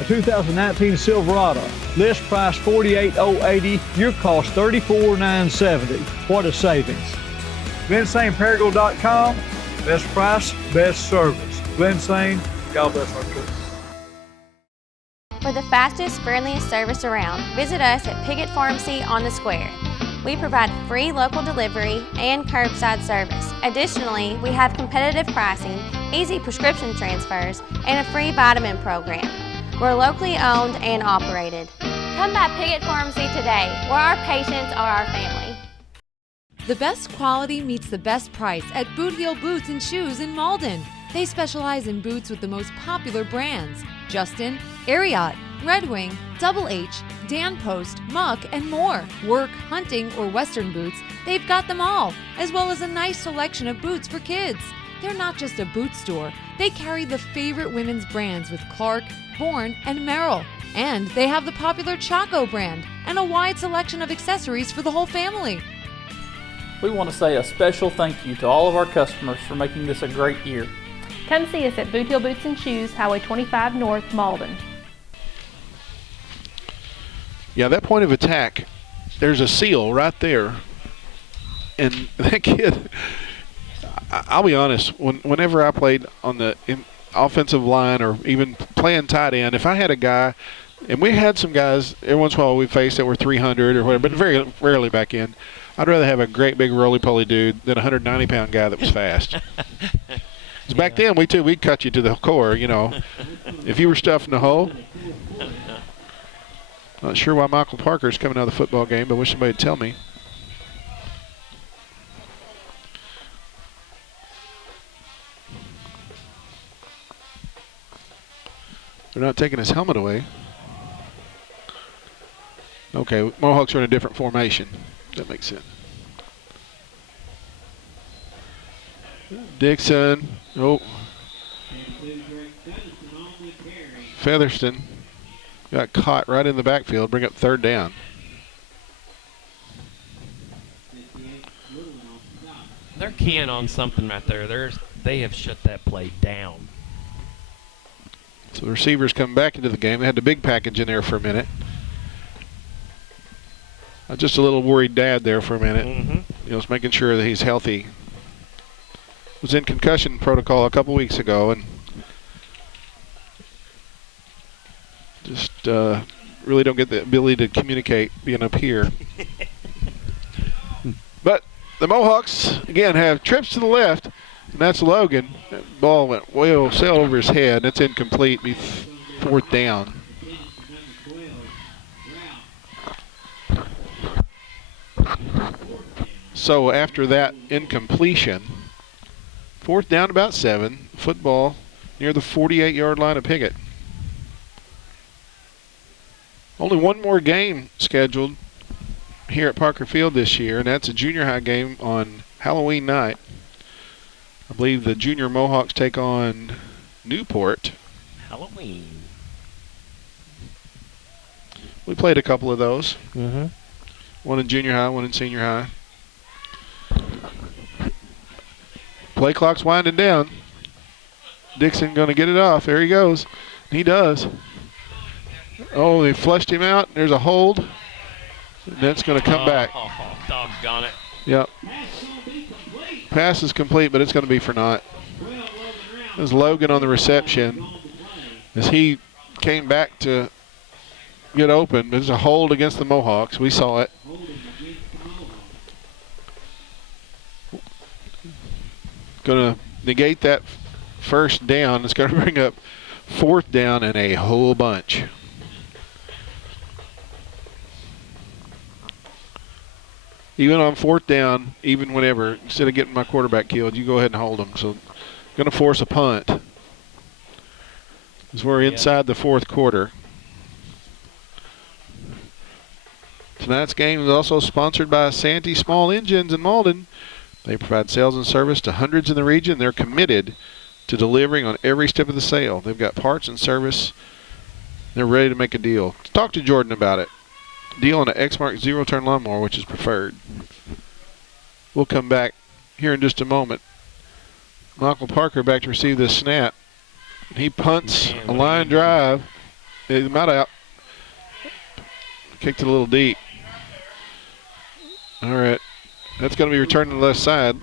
A 2019 Silverado, list price $48,080, your cost $34,970. What a savings. GlenSainParagould.com, best price, best service. Glen Sain, God bless our troops. For the fastest, friendliest service around, visit us at Piggott Pharmacy on the Square. We provide free local delivery and curbside service. Additionally, we have competitive pricing, easy prescription transfers, and a free vitamin program. We're locally owned and operated. Come by Piggott Pharmacy today, where our patients are our family. The best quality meets the best price at Boot Heel Boots and Shoes in Malden. They specialize in boots with the most popular brands: Justin, Ariat, Red Wing, Double H, Dan Post, Muck, and more. Work, hunting, or Western boots, they've got them all, as well as a nice selection of boots for kids. They're not just a boot store. They carry the favorite women's brands with Clark, Bourne, and Merrill. And they have the popular Chaco brand and a wide selection of accessories for the whole family. We want to say a special thank you to all of our customers for making this a great year. Come see us at Boot Heel Boots and Shoes, Highway 25 North, Malden. Yeah, that point of attack, there's a seal right there. And that kid, I'll be honest, whenever I played on the offensive line or even playing tight end, if I had a guy, and we had some guys every once in a while we faced that were 300 or whatever, but very rarely back in, I'd rather have a great big roly-poly dude than a 190-pound guy that was fast. Because back then, we'd cut you to the core, you know. If you were stuffing the hole. Not sure why Michael Parker's coming out of the football game, but I wish somebody would tell me. They're not taking his helmet away. Okay, Mohawks are in a different formation. That makes sense. Dixon. Oh. Featherston got caught right in the backfield. Bring up third down. They're keying on something right there. They have shut that play down. So the receivers come back into the game. They had the big package in there for a minute. Just a little worried dad there for a minute. Mm-hmm. You know, just making sure that he's healthy. Was in concussion protocol a couple weeks ago, and just really don't get the ability to communicate being up here. But the Mohawks, again, have trips to the left, and that's Logan. That ball went well, sailed over his head, and it's incomplete. Be fourth down. So after that incompletion, fourth down about 7, football near the 48-yard line of Piggott. Only one more game scheduled here at Parker Field this year, and that's a junior high game on Halloween night. I believe the junior Mohawks take on Newport. Halloween. We played a couple of those. Mm-hmm. One in junior high, one in senior high. Play clock's winding down. Dixon going to get it off. There he goes. He does. Oh, they flushed him out. There's a hold. And that's going to come back. Oh, doggone it. Yep. Pass is complete, but it's going to be for naught. There's Logan on the reception as he came back to get open. There's a hold against the Mohawks. We saw it. Going to negate that first down. It's going to bring up 4th down and a whole bunch. Even on 4th down, even whenever, instead of getting my quarterback killed, you go ahead and hold them. So, going to force a punt. As we're inside the 4th quarter. Tonight's game is also sponsored by Santee Small Engines in Malden. They provide sales and service to hundreds in the region. They're committed to delivering on every step of the sale. They've got parts and service. They're ready to make a deal. Talk to Jordan about it. Deal on an Exmark zero-turn lawnmower, which is preferred. We'll come back here in just a moment. Michael Parker back to receive this snap. He punts a line drive. He's about out. Kicked it a little deep. All right. That's going to be returned to the left side.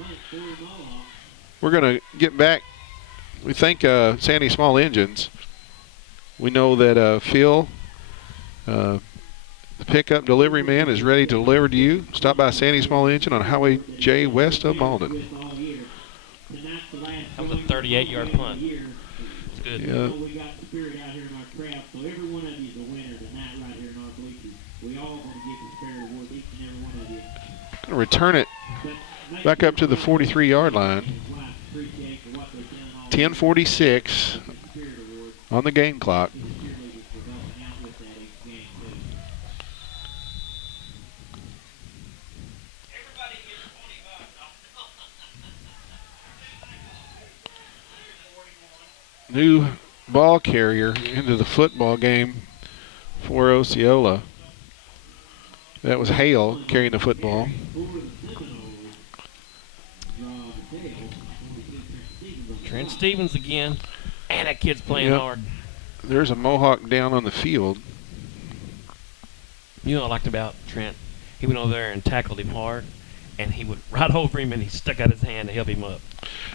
We're going to get back. We thank Santee Small Engines. We know that Phil, the pickup delivery man, is ready to deliver to you. Stop by Santee Small Engine on Highway J west of Malden. That was a 38-yard punt. It's good. Yeah. We got the spirit out here in our crowd, so every one of you is a winner tonight right here in our bleachers. We all want to give the spirit award to each and every one of you. Going to return it back up to the 43-yard line. 10:46 on the game clock. New ball carrier into the football game for Osceola. That was Hale carrying the football. Trent Stevens again. And that kid's playing hard. There's a Mohawk down on the field. You know what I liked about Trent? He went over there and tackled him hard, and he went right over him, and he stuck out his hand to help him up.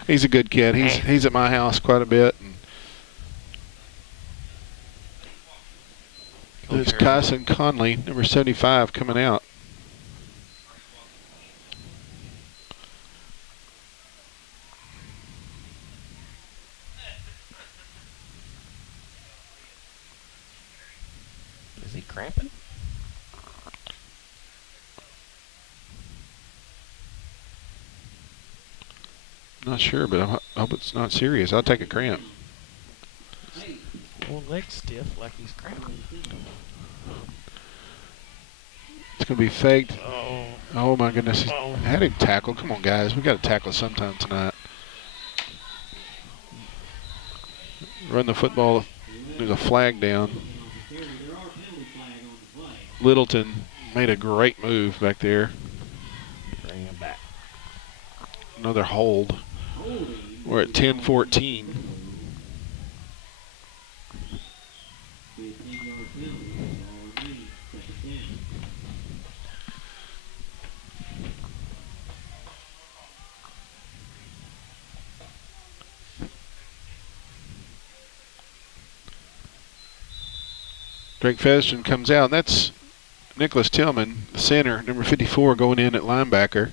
He's a good kid. He's at my house quite a bit. It's Kyson Conley, number 75, coming out. Is he cramping? Not sure, but I hope it's not serious. I'll take a cramp. Well, leg's stiff, like he's cramping. It's going to be faked. Oh, my goodness. He had him tackled. Come on, guys. We got to tackle sometime tonight. Run the football. There's a flag down. Littleton made a great move back there. Bring him back. Another hold. We're at 10-14. Drake Featherston comes out, and that's Nicholas Tillman, the center, number 54, going in at linebacker.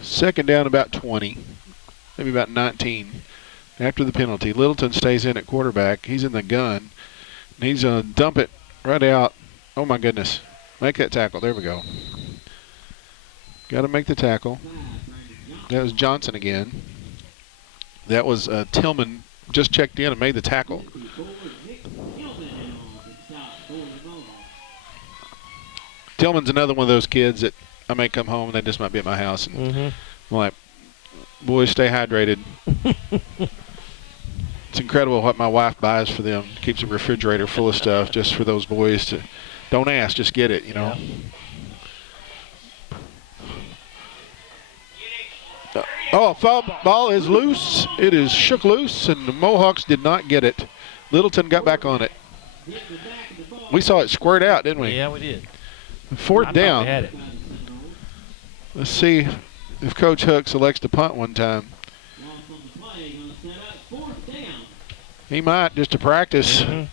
Second down about 20, maybe about 19 after the penalty. Littleton stays in at quarterback. He's in the gun, and he's going to dump it right out. Oh, my goodness. Make that tackle. There we go. Got to make the tackle. That was Johnson again. That was Tillman just checked in and made the tackle. Tillman's another one of those kids that I may come home and they just might be at my house. And I'm like, boys, stay hydrated. It's incredible what my wife buys for them. Keeps a refrigerator full of stuff just for those boys to, don't ask, just get it, you know. Foul ball is loose. It is shook loose, and the Mohawks did not get it. Littleton got back on it. We saw it squirt out, didn't we? Yeah, we did. Fourth down. We had it. Let's see if Coach Hooks elects to punt one time. He might, just to practice. Mhm.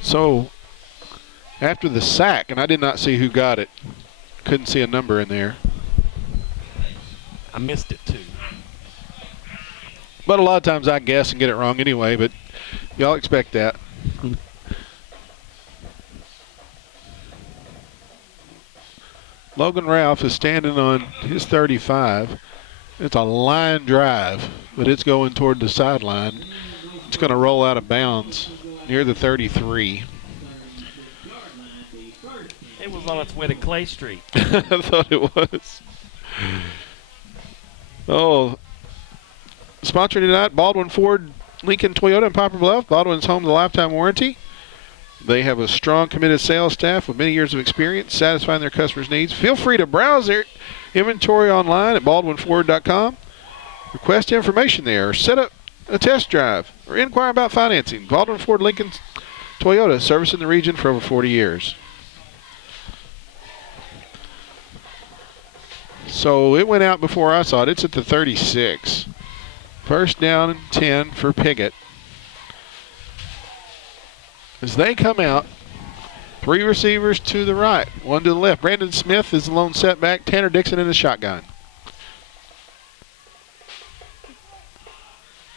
So, after the sack, and I did not see who got it. Couldn't see a number in there. I missed it too. But a lot of times I guess and get it wrong anyway, but y'all expect that. Logan Ralph is standing on his 35. It's a line drive, but it's going toward the sideline. It's going to roll out of bounds near the 33. It was on its way to Clay Street. I thought it was. Oh, sponsored tonight, Baldwin Ford, Lincoln Toyota in Poplar Bluff. Baldwin's home to lifetime warranty. They have a strong, committed sales staff with many years of experience satisfying their customers' needs. Feel free to browse their inventory online at baldwinford.com. Request information there or set up a test drive or inquire about financing. Baldwin Ford, Lincoln Toyota, servicing the region for over 40 years. So it went out before I saw it. It's at the 36. First down and 10 for Piggott. As they come out, 3 receivers to the right, 1 to the left. Brandon Smith is the lone setback. Tanner Dixon in the shotgun.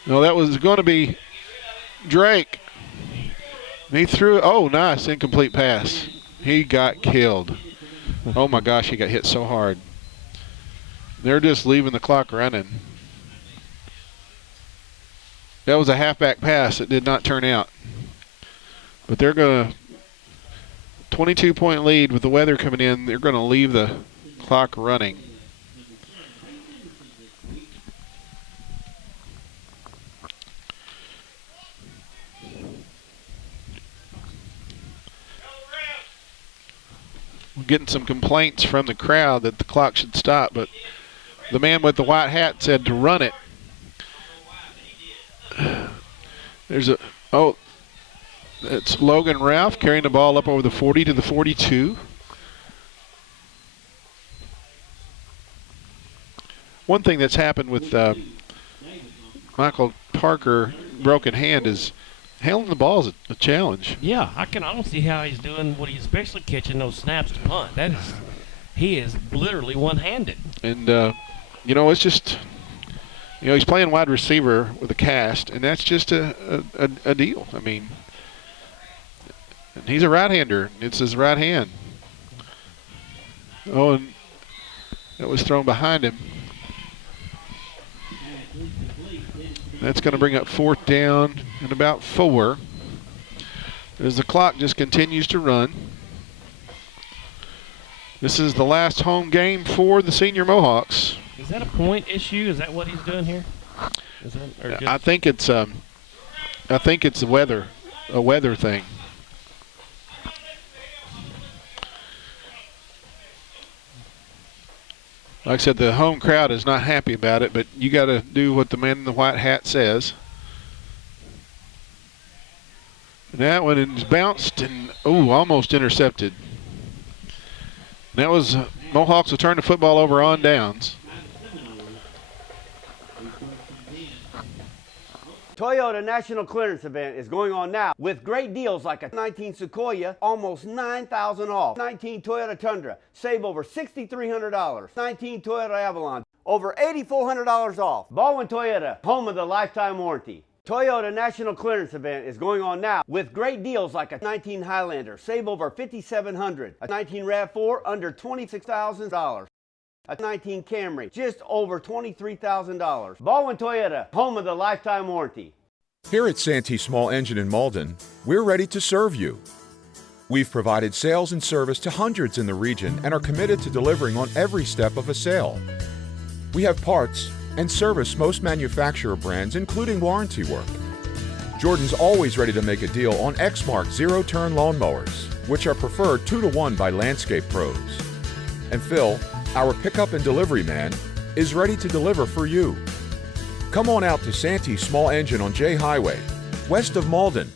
No, that was going to be Drake. He threw it. Oh, nice incomplete pass. He got killed. Oh my gosh, he got hit so hard. They're just leaving the clock running. That was a halfback pass that did not turn out. But they're going to 22-point lead with the weather coming in. They're going to leave the clock running. We're getting some complaints from the crowd that the clock should stop, but the man with the white hat said to run it. There's a, oh, it's Logan Ralph carrying the ball up over the 40 to the 42. One thing that's happened with Michael Parker, broken hand, is handling the ball is a challenge. Yeah, I don't see how he's doing what he's especially catching those snaps to punt. He is literally one-handed. And you know, it's just, you know, he's playing wide receiver with a cast, and that's just a deal. I mean, and he's a right-hander. It's his right hand. Oh, and that was thrown behind him. That's going to bring up 4th down and about 4 as the clock just continues to run. This is the last home game for the Senior Mohawks. Is that a point issue? Is that what he's doing here? Is that, or I think it's the weather, a weather thing. Like I said, the home crowd is not happy about it, but you got to do what the man in the white hat says. And that one is bounced and, almost intercepted. And that was Mohawks will turn the football over on downs. Toyota National Clearance Event is going on now with great deals like a 19 Sequoia, almost $9,000 off. 19 Toyota Tundra, save over $6,300. 19 Toyota Avalon, over $8,400 off. Baldwin Toyota, home of the lifetime warranty. Toyota National Clearance Event is going on now with great deals like a 19 Highlander, save over $5,700. A 19 RAV4, under $26,000. A 19 Camry, just over $23,000. Baldwin Toyota, home of the lifetime warranty. Here at Santee Small Engine in Malden, we're ready to serve you. We've provided sales and service to hundreds in the region and are committed to delivering on every step of a sale. We have parts and service most manufacturer brands, including warranty work. Jordan's always ready to make a deal on Exmark zero-turn lawnmowers, which are preferred 2-to-1 by landscape pros. And Phil, our pickup and delivery man, is ready to deliver for you. Come on out to Santee Small Engine on J Highway, west of Malden.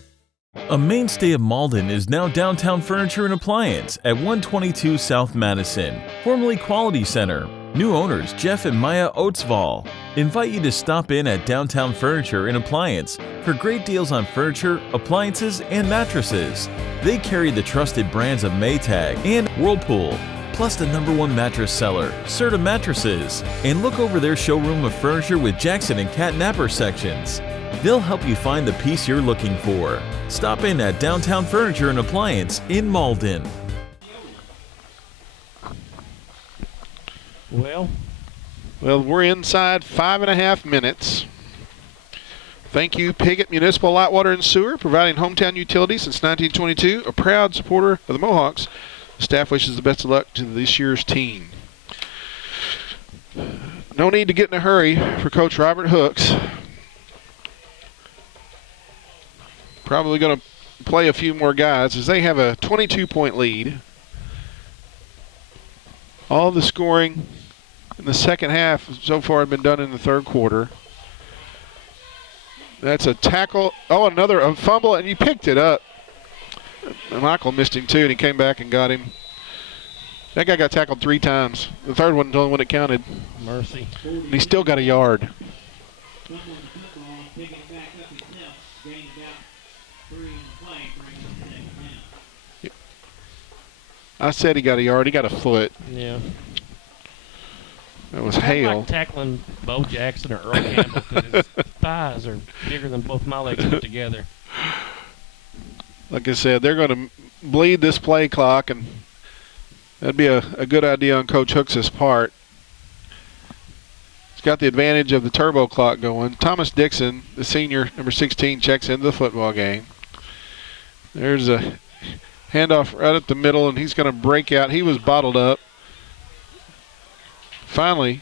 A mainstay of Malden is now Downtown Furniture and Appliance at 122 South Madison, formerly Quality Center. New owners Jeff and Maya Oatsvall invite you to stop in at Downtown Furniture and Appliance for great deals on furniture, appliances, and mattresses. They carry the trusted brands of Maytag and Whirlpool, plus the #1 mattress seller, Serta Mattresses, and look over their showroom of furniture with Jackson and Cat Napper sections. They'll help you find the piece you're looking for. Stop in at Downtown Furniture and Appliance in Malden. Well, we're inside 5.5 minutes. Thank you, Piggott Municipal Light Water and Sewer, providing hometown utilities since 1922, a proud supporter of the Mohawks. The staff wishes the best of luck to this year's team. No need to get in a hurry for Coach Robert Hooks. Probably going to play a few more guys as they have a 22-point lead. All the scoring in the second half so far had been done in the third quarter. That's a tackle. Oh, another fumble, and he picked it up. Michael missed him too, and he came back and got him. That guy got tackled 3 times. The third one was the only one that counted. Mercy. And he still got a yard. I said he got a yard. He got a foot. Yeah. That was hail. Like tackling Bo Jackson or Earl Campbell because his thighs are bigger than both my legs put together. Like I said, they're going to bleed this play clock, and that'd be a good idea on Coach Hooks' part. He's got the advantage of the turbo clock going. Thomas Dixon, the senior, number 16, checks into the football game. There's a handoff right up the middle, and he's going to break out. He was bottled up. Finally,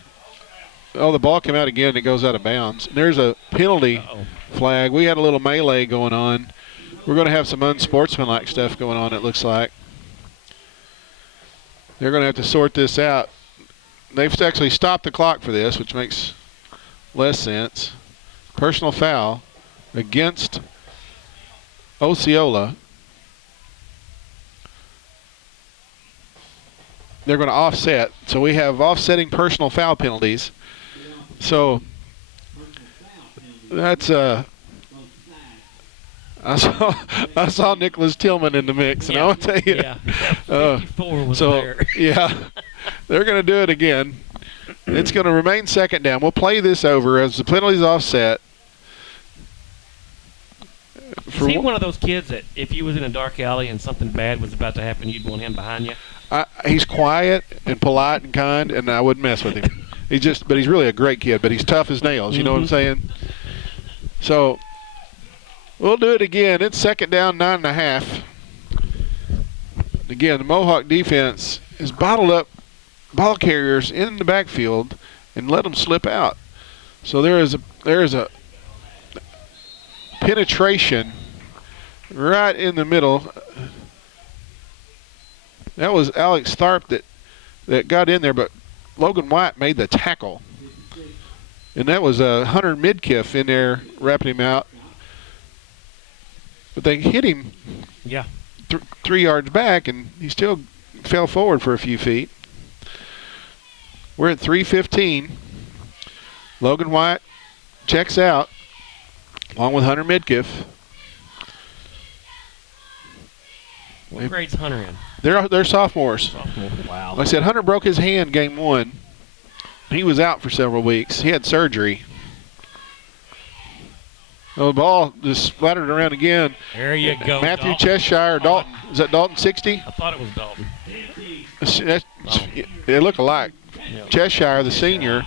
the ball came out again. It goes out of bounds. There's a penalty flag. We had a little melee going on. We're going to have some unsportsmanlike stuff going on, it looks like. They're going to have to sort this out. They've actually stopped the clock for this, which makes less sense. Personal foul against Osceola. They're going to offset. So we have offsetting personal foul penalties. So that's I saw Nicholas Tillman in the mix, and I want to tell you, 54 was there. Yeah, they're going to do it again. It's going to remain second down. We'll play this over as the penalty's offset. Is he one of those kids that if you was in a dark alley and something bad was about to happen, you'd want him behind you? He's quiet and polite and kind, and I wouldn't mess with him. But he's really a great kid, but he's tough as nails. You know what I'm saying? So we'll do it again. It's second down, 9.5. Again, the Mohawk defense has bottled up ball carriers in the backfield and let them slip out. So there is a penetration right in the middle. That was Alex Tharp that got in there, but Logan White made the tackle. And that was Hunter Midkiff in there wrapping him out. But they hit him 3 yards back, and he still fell forward for a few feet. We're at 3:15. Logan White checks out along with Hunter Midkiff. What grade's Hunter in? They're sophomores. Sophomore. Wow. Like I said, Hunter broke his hand game 1. He was out for several weeks. He had surgery. The ball just splattered around again. There you go. Matthew Dalton. Cheshire, Dalton. Is that Dalton 60? I thought it was Dalton. They look alike. Yep. Cheshire, the senior.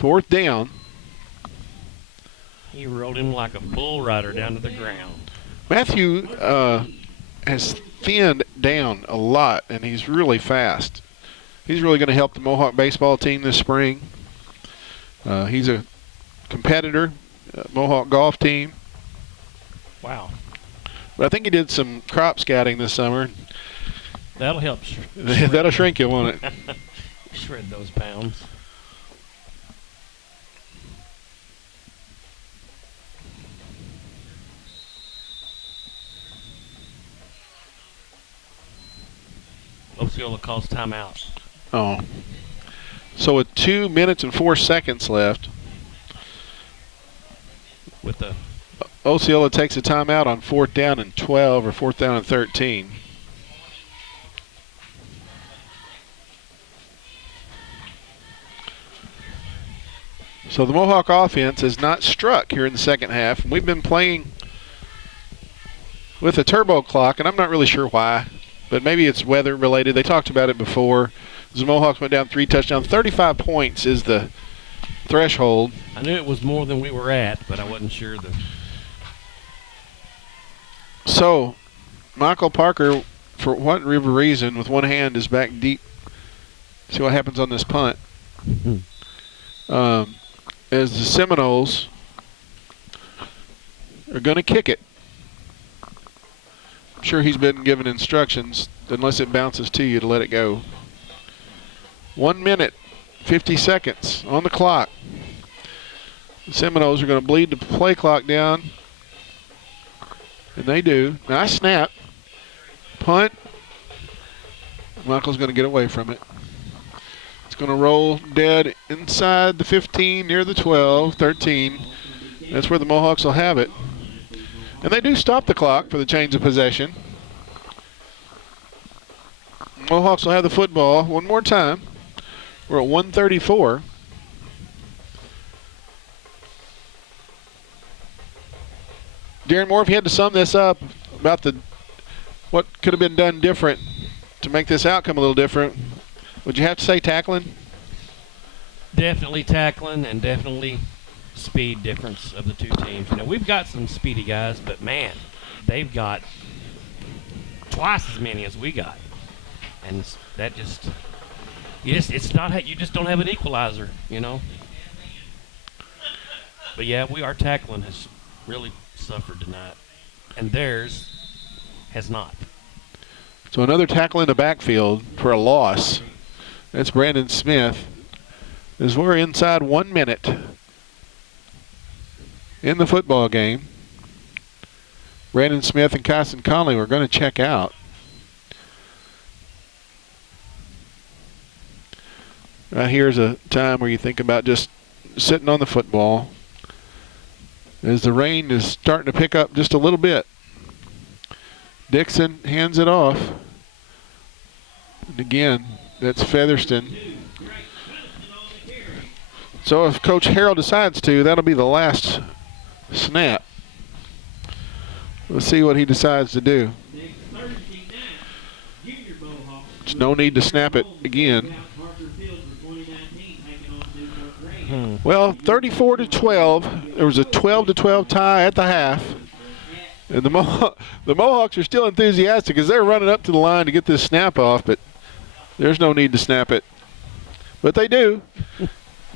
4th down. He rolled him like a bull rider down to the ground. Matthew has thinned down a lot, and he's really fast. He's really going to help the Mohawk baseball team this spring. He's a competitor, Mohawk golf team. Wow. But I think he did some crop scouting this summer. That'll help. That'll shrink you, won't it? Shred those pounds. Osceola calls timeout. Oh. So with 2 minutes and 4 seconds left, with the Osceola takes a timeout on 4th down and 12 or 4th down and 13. So the Mohawk offense has not struck here in the second half. And we've been playing with a turbo clock, and I'm not really sure why, but maybe it's weather related. They talked about it before. The Mohawks went down 3 touchdowns. 35 points is the threshold. I knew it was more than we were at, but I wasn't sure. So Michael Parker, for whatever reason, with one hand is back deep. See what happens on this punt. As the Seminoles are going to kick it. I'm sure he's been given instructions, unless it bounces to you, to let it go. 1 minute, 50 seconds on the clock. The Seminoles are going to bleed the play clock down. And they do. Nice snap. Punt. Michael's going to get away from it. It's going to roll dead inside the 15, near the 12, 13. That's where the Mohawks will have it. And they do stop the clock for the change of possession. Mohawks will have the football one more time. We're at 1:34. Darren Moore, if you had to sum this up about what could have been done different to make this outcome a little different, would you have to say tackling? Definitely tackling, and definitely speed difference of the two teams. You know, we've got some speedy guys, but man, they've got twice as many as we got, and that just you just don't have an equalizer, you know. But yeah, our tackling has really suffered tonight, and theirs has not. So another tackle in the backfield for a loss. That's Brandon Smith. As we're inside 1 minute in the football game, Brandon Smith and Kyson Conley were going to check out. Here's a time where you think about just sitting on the football as the rain is starting to pick up just a little bit. Dixon hands it off. And again, that's Featherston. So if Coach Harrell decides to, that'll be the last snap. Let's see what he decides to do. There's no need to snap it again. Well, 34-12. There was a 12-12 tie at the half. And the Mohawks are still enthusiastic as they're running up to the line to get this snap off, but there's no need to snap it. But they do.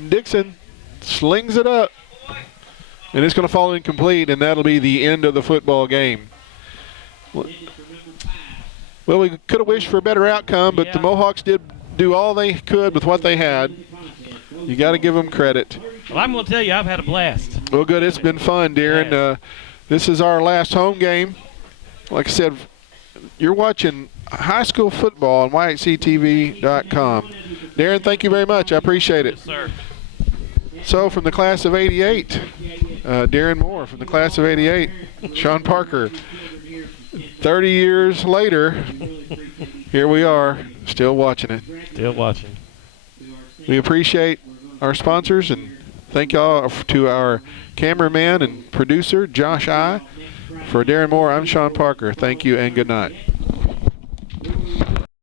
Dixon slings it up, and it's going to fall incomplete, and that'll be the end of the football game. Well, we could have wished for a better outcome, but the Mohawks did do all they could with what they had. You got to give them credit. Well, I'm going to tell you, I've had a blast. Well, good. It's been fun, Darren. This is our last home game. Like I said, you're watching high school football on YHCTV.com. Darren, thank you very much. I appreciate it. Yes, sir. So from the class of 88, Darren Moore. From the class of 88, Sean Parker. 30 years later, here we are, still watching it. Still watching. We appreciate our sponsors, and thank y'all to our cameraman and producer, Josh I. For Darren Moore, I'm Sean Parker. Thank you and good night.